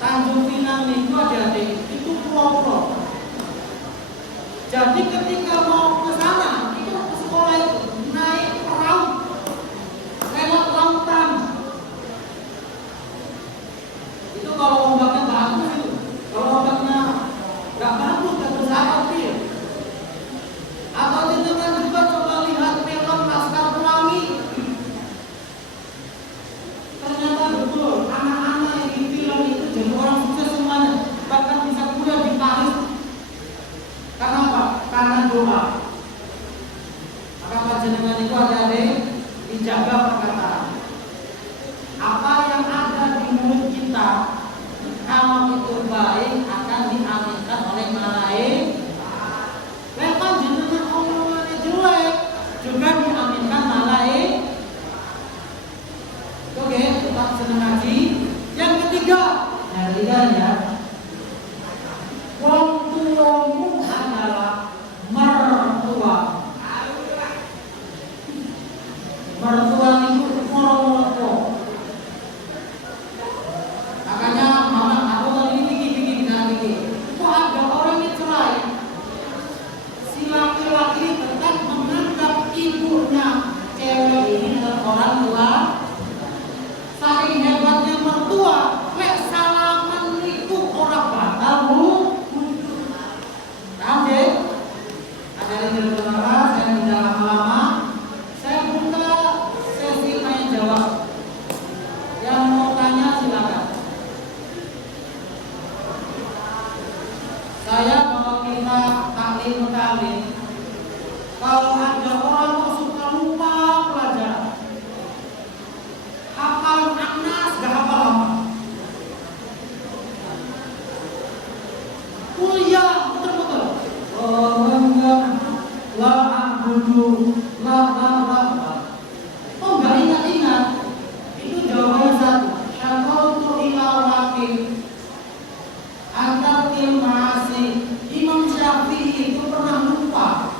Tanjung Pinang itu adik-adik, itu pulau-pulau. Jadi ketika mau ke sana, itu ke sekolah itu naik perahu, lewat lautan. Itu kalau ombaknya bagus itu, kalau ombaknya nggak bagus, nggak bisa air. Atau dengan juga coba lihat film Laskar Pelangi. Ternyata betul, anak-anak yang di film itu jadi orang sukses semuanya, bahkan bisa kuliah di Paris. Karena apa? Karena doa. Maka panjenengan itu adik-adik dijaga perkataan. Apa yang ada di mulut kita, kalau itu baik akan diaminkan oleh malaikat. Lepas jenengan omongannya jelek juga diaminkan malaikat. Oke, tetap senang ngaji. Yang ketiga ya. Wong tuamu adalah mertua. Mertua itu moro-moro. Makanya mama aku tadi bikin. Kok ada orang yang cerai? Si laki-laki tetap menganggap ibunya cewek ini adalah orang tua. Saking hebatnya mertua, lek salaman itu orang batal bu. Ada yang berbicara, saya tidak lama-lama. Saya buka sesi tanya jawab. Yang mau tanya silakan. Saya bawa kita taklim. Kalau ada orang kok suka lupa pelajaran, hafalan Anas gak hafal apa. Kuliah betul-betul. La a'budu la. Oh nggak ingat. Itu jawabannya satu. Syakautu ila waqif antar ilmasi. Imam Syafi'i itu pernah lupa.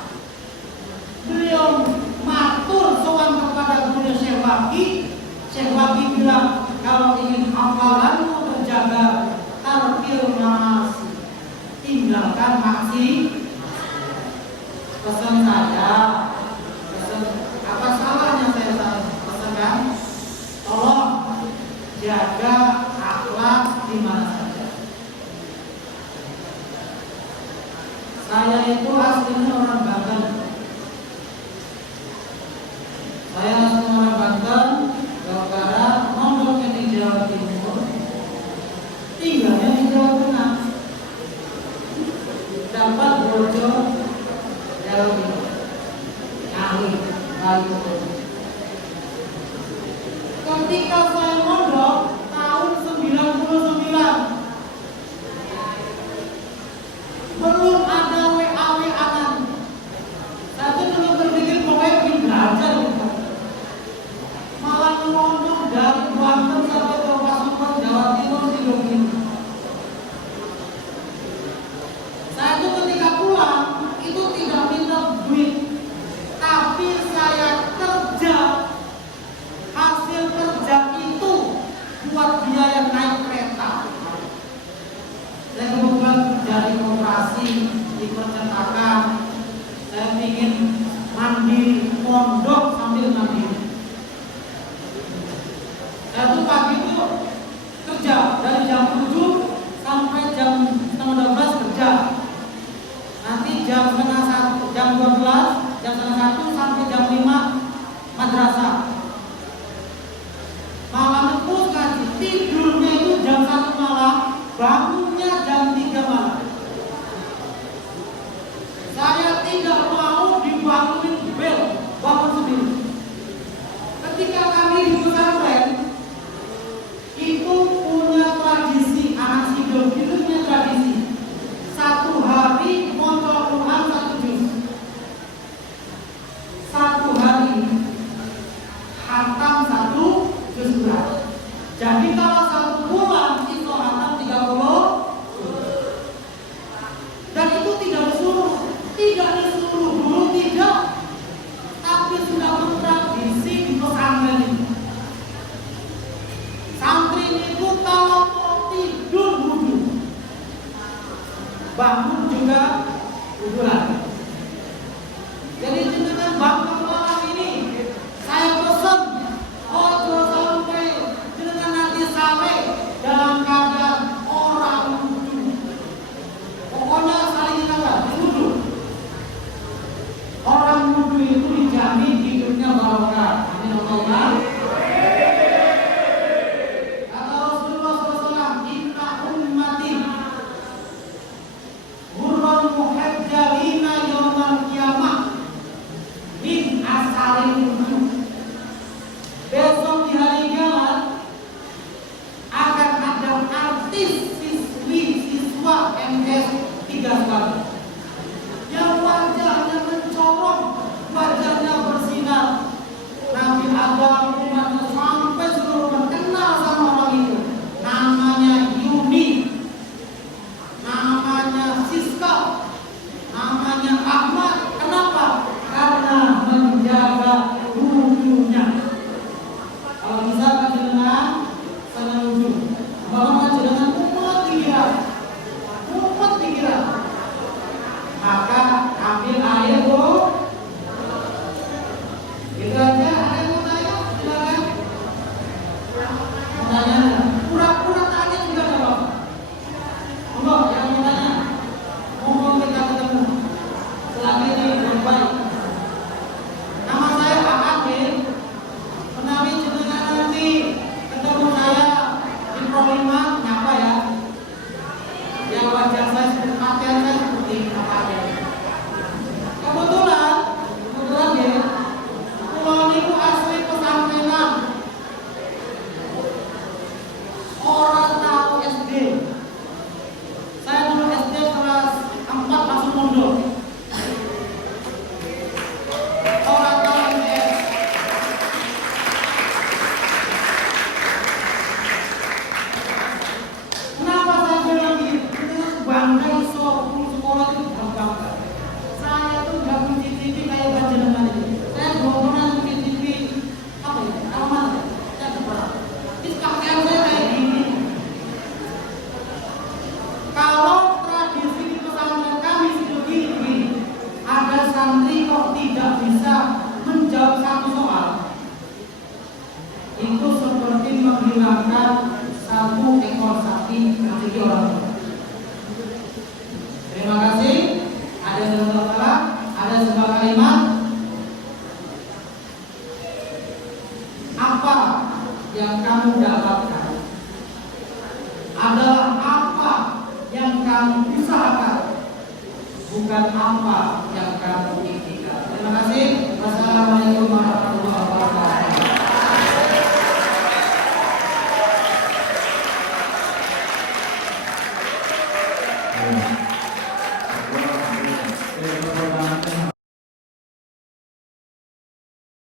Beliau matur soal kepada guru Syekh Waqi bilang kalau ingin hafalanmu terjaga, tarkil ma'asi, tinggalkan maksi. Pesan saya, apa salah Ketika saya mondok tahun 99, belum ada WA-WA-an. Saya tuh dulu berpikir pokoknya bikin belajar gitu. Malah ngomong dari Banten sampai ke Pasuruan Jawa Timur hidupin. Saya tuh ketika pulang itu tidak minta duit, tapi saya kerja. Hasil kerja itu buat biaya naik kereta. Saya kebetulan kerja di koperasi, di percetakan. Saya ingin mandiri, pondok sambil mandiri. Saya tuh pagi itu kerja dari jam 7 sampai jam 12 kerja. Nanti jam setengah 1, jam 12, jam setengah 1 sampai jam 5 madrasah. Malam itu ngaji, tidurnya itu jam 1 malam, bangunnya jam 3 malam. Saya tidak mau dibangunin bel, bangun sendiri. Ketika kami di pesantren itu punya tradisi, anak sidul itu punya tradisi 1 hari maca Quran 1 juz, 1 hari khatam 1 juz Quran. Jadi kalau 1 bulan itu khatam 30 dan itu tidak disuruh dulu tidak, tapi sudah bertradisi di pesantren ini. Santri itu kalau mau tidur wudu, bangun juga wudu lagi. Jadi jenengan bangun malam ini saya pesan ojo sampai jenengan nanti sampai dalam keadaan orang wudu. Pokoknya saling ingatkan wudu. Orang wudu itu dijamin hidupnya barokah. Amin Allah. Kata Rasulullah SAW, inna ummati ghurran muhajjalina yawmal qiyamah min asari wudu. Besok di hari kiamat akan ada artis siswa MS 3 sekali yang wajahnya mencorong, wajahnya bersinar. Nabi Adam umatnya sampai seluruh kenal sama orang itu. Namanya Yuni, namanya Siska, namanya Ahmad. Kenapa? Karena menjaga wudunya. Kalau bisa kan dengan senang wudu, kalau dengan umat pikiran, maka ambil air bu. Gitu aja. Ada yang mau tanya? Silakan. Tanya. Pura-pura tanya juga nggak apa-apa. Enggak, yang mau tanya. Ngomong kita ketemu. Selama ini belum baik. Nama saya Ahad. Menawi jenengan nanti ketemu saya di Prolima, nyapa ya. Yang wajah saya seperti pakaian saya seperti apa aja. Kebetulan ya, pulau niku asli pesantrenan. Orang tahu SD. Saya dulu SD kelas 4 langsung mondok. Orang tahu SD. Kenapa saya bilang gini? Bangga iso sekolah itu gampang. Saya tuh nggak mencicipi kayak panjenengan ini. Saya belum pernah mencicipi apa ya? Alamat ya? Saya nggak pernah. Ini pakaian saya kayak gini. Kalau tradisi di pesantren kami seperti ini, ada santri kok tidak bisa menjawab satu soal, itu seperti menghilangkan 1 ekor sapi rezeki orang tua. Terima kasih. Ada sebuah kata, ada sebuah kalimat. Apa yang kamu dapatkan adalah apa yang kamu usahakan, bukan apa yang kamu inginkan. Terima kasih. Wassalamualaikum warahmatullahi wabarakatuh. Ya.